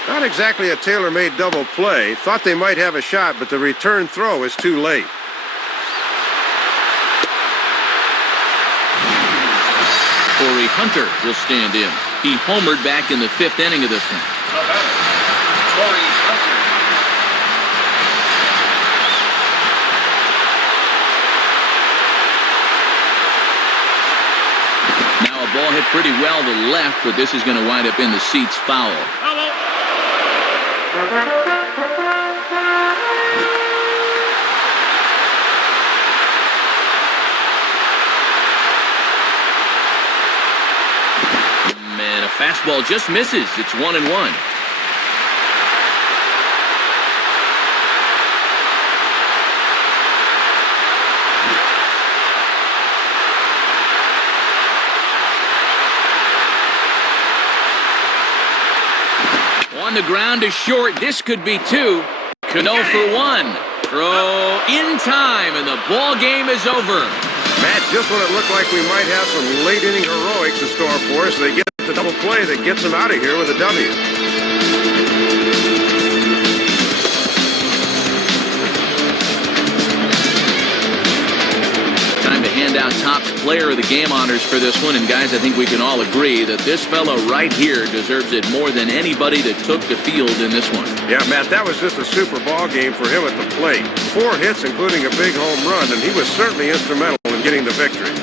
Not exactly a tailor-made double play. Thought they might have a shot, but the return throw is too late. Corey Hunter will stand in. He homered back in the 5th inning of this one. The batter, Corey Hunter. Now a ball hit pretty well to left, but this is going to wind up in the seats foul. Hello. Man, a fastball just misses. It's 1-1. On the ground to short. This could be 2. Cano for 1. Throw in time, and the ball game is over. Matt, just when it looked like we might have some late inning heroics in store for us, they get the double play that gets them out of here with a W. Time to hand out Topps Player of the Game honors for this one. And guys, I think we can all agree that this fellow right here deserves it more than anybody that took the field in this one. Yeah, Matt, that was just a super ball game for him at the plate. 4 hits, including a big home run, and he was certainly instrumental in getting the victory.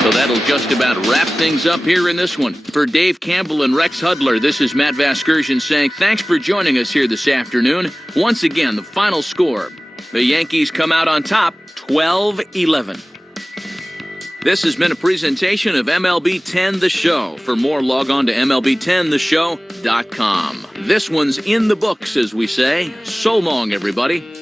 So that'll just about wrap things up here in this one. For Dave Campbell and Rex Hudler, this is Matt Vasgersian saying thanks for joining us here this afternoon. Once again, the final score. The Yankees come out on top, 12-11. This has been a presentation of MLB 10 The Show. For more, log on to MLB10theshow.com. This one's in the books, as we say. So long, everybody.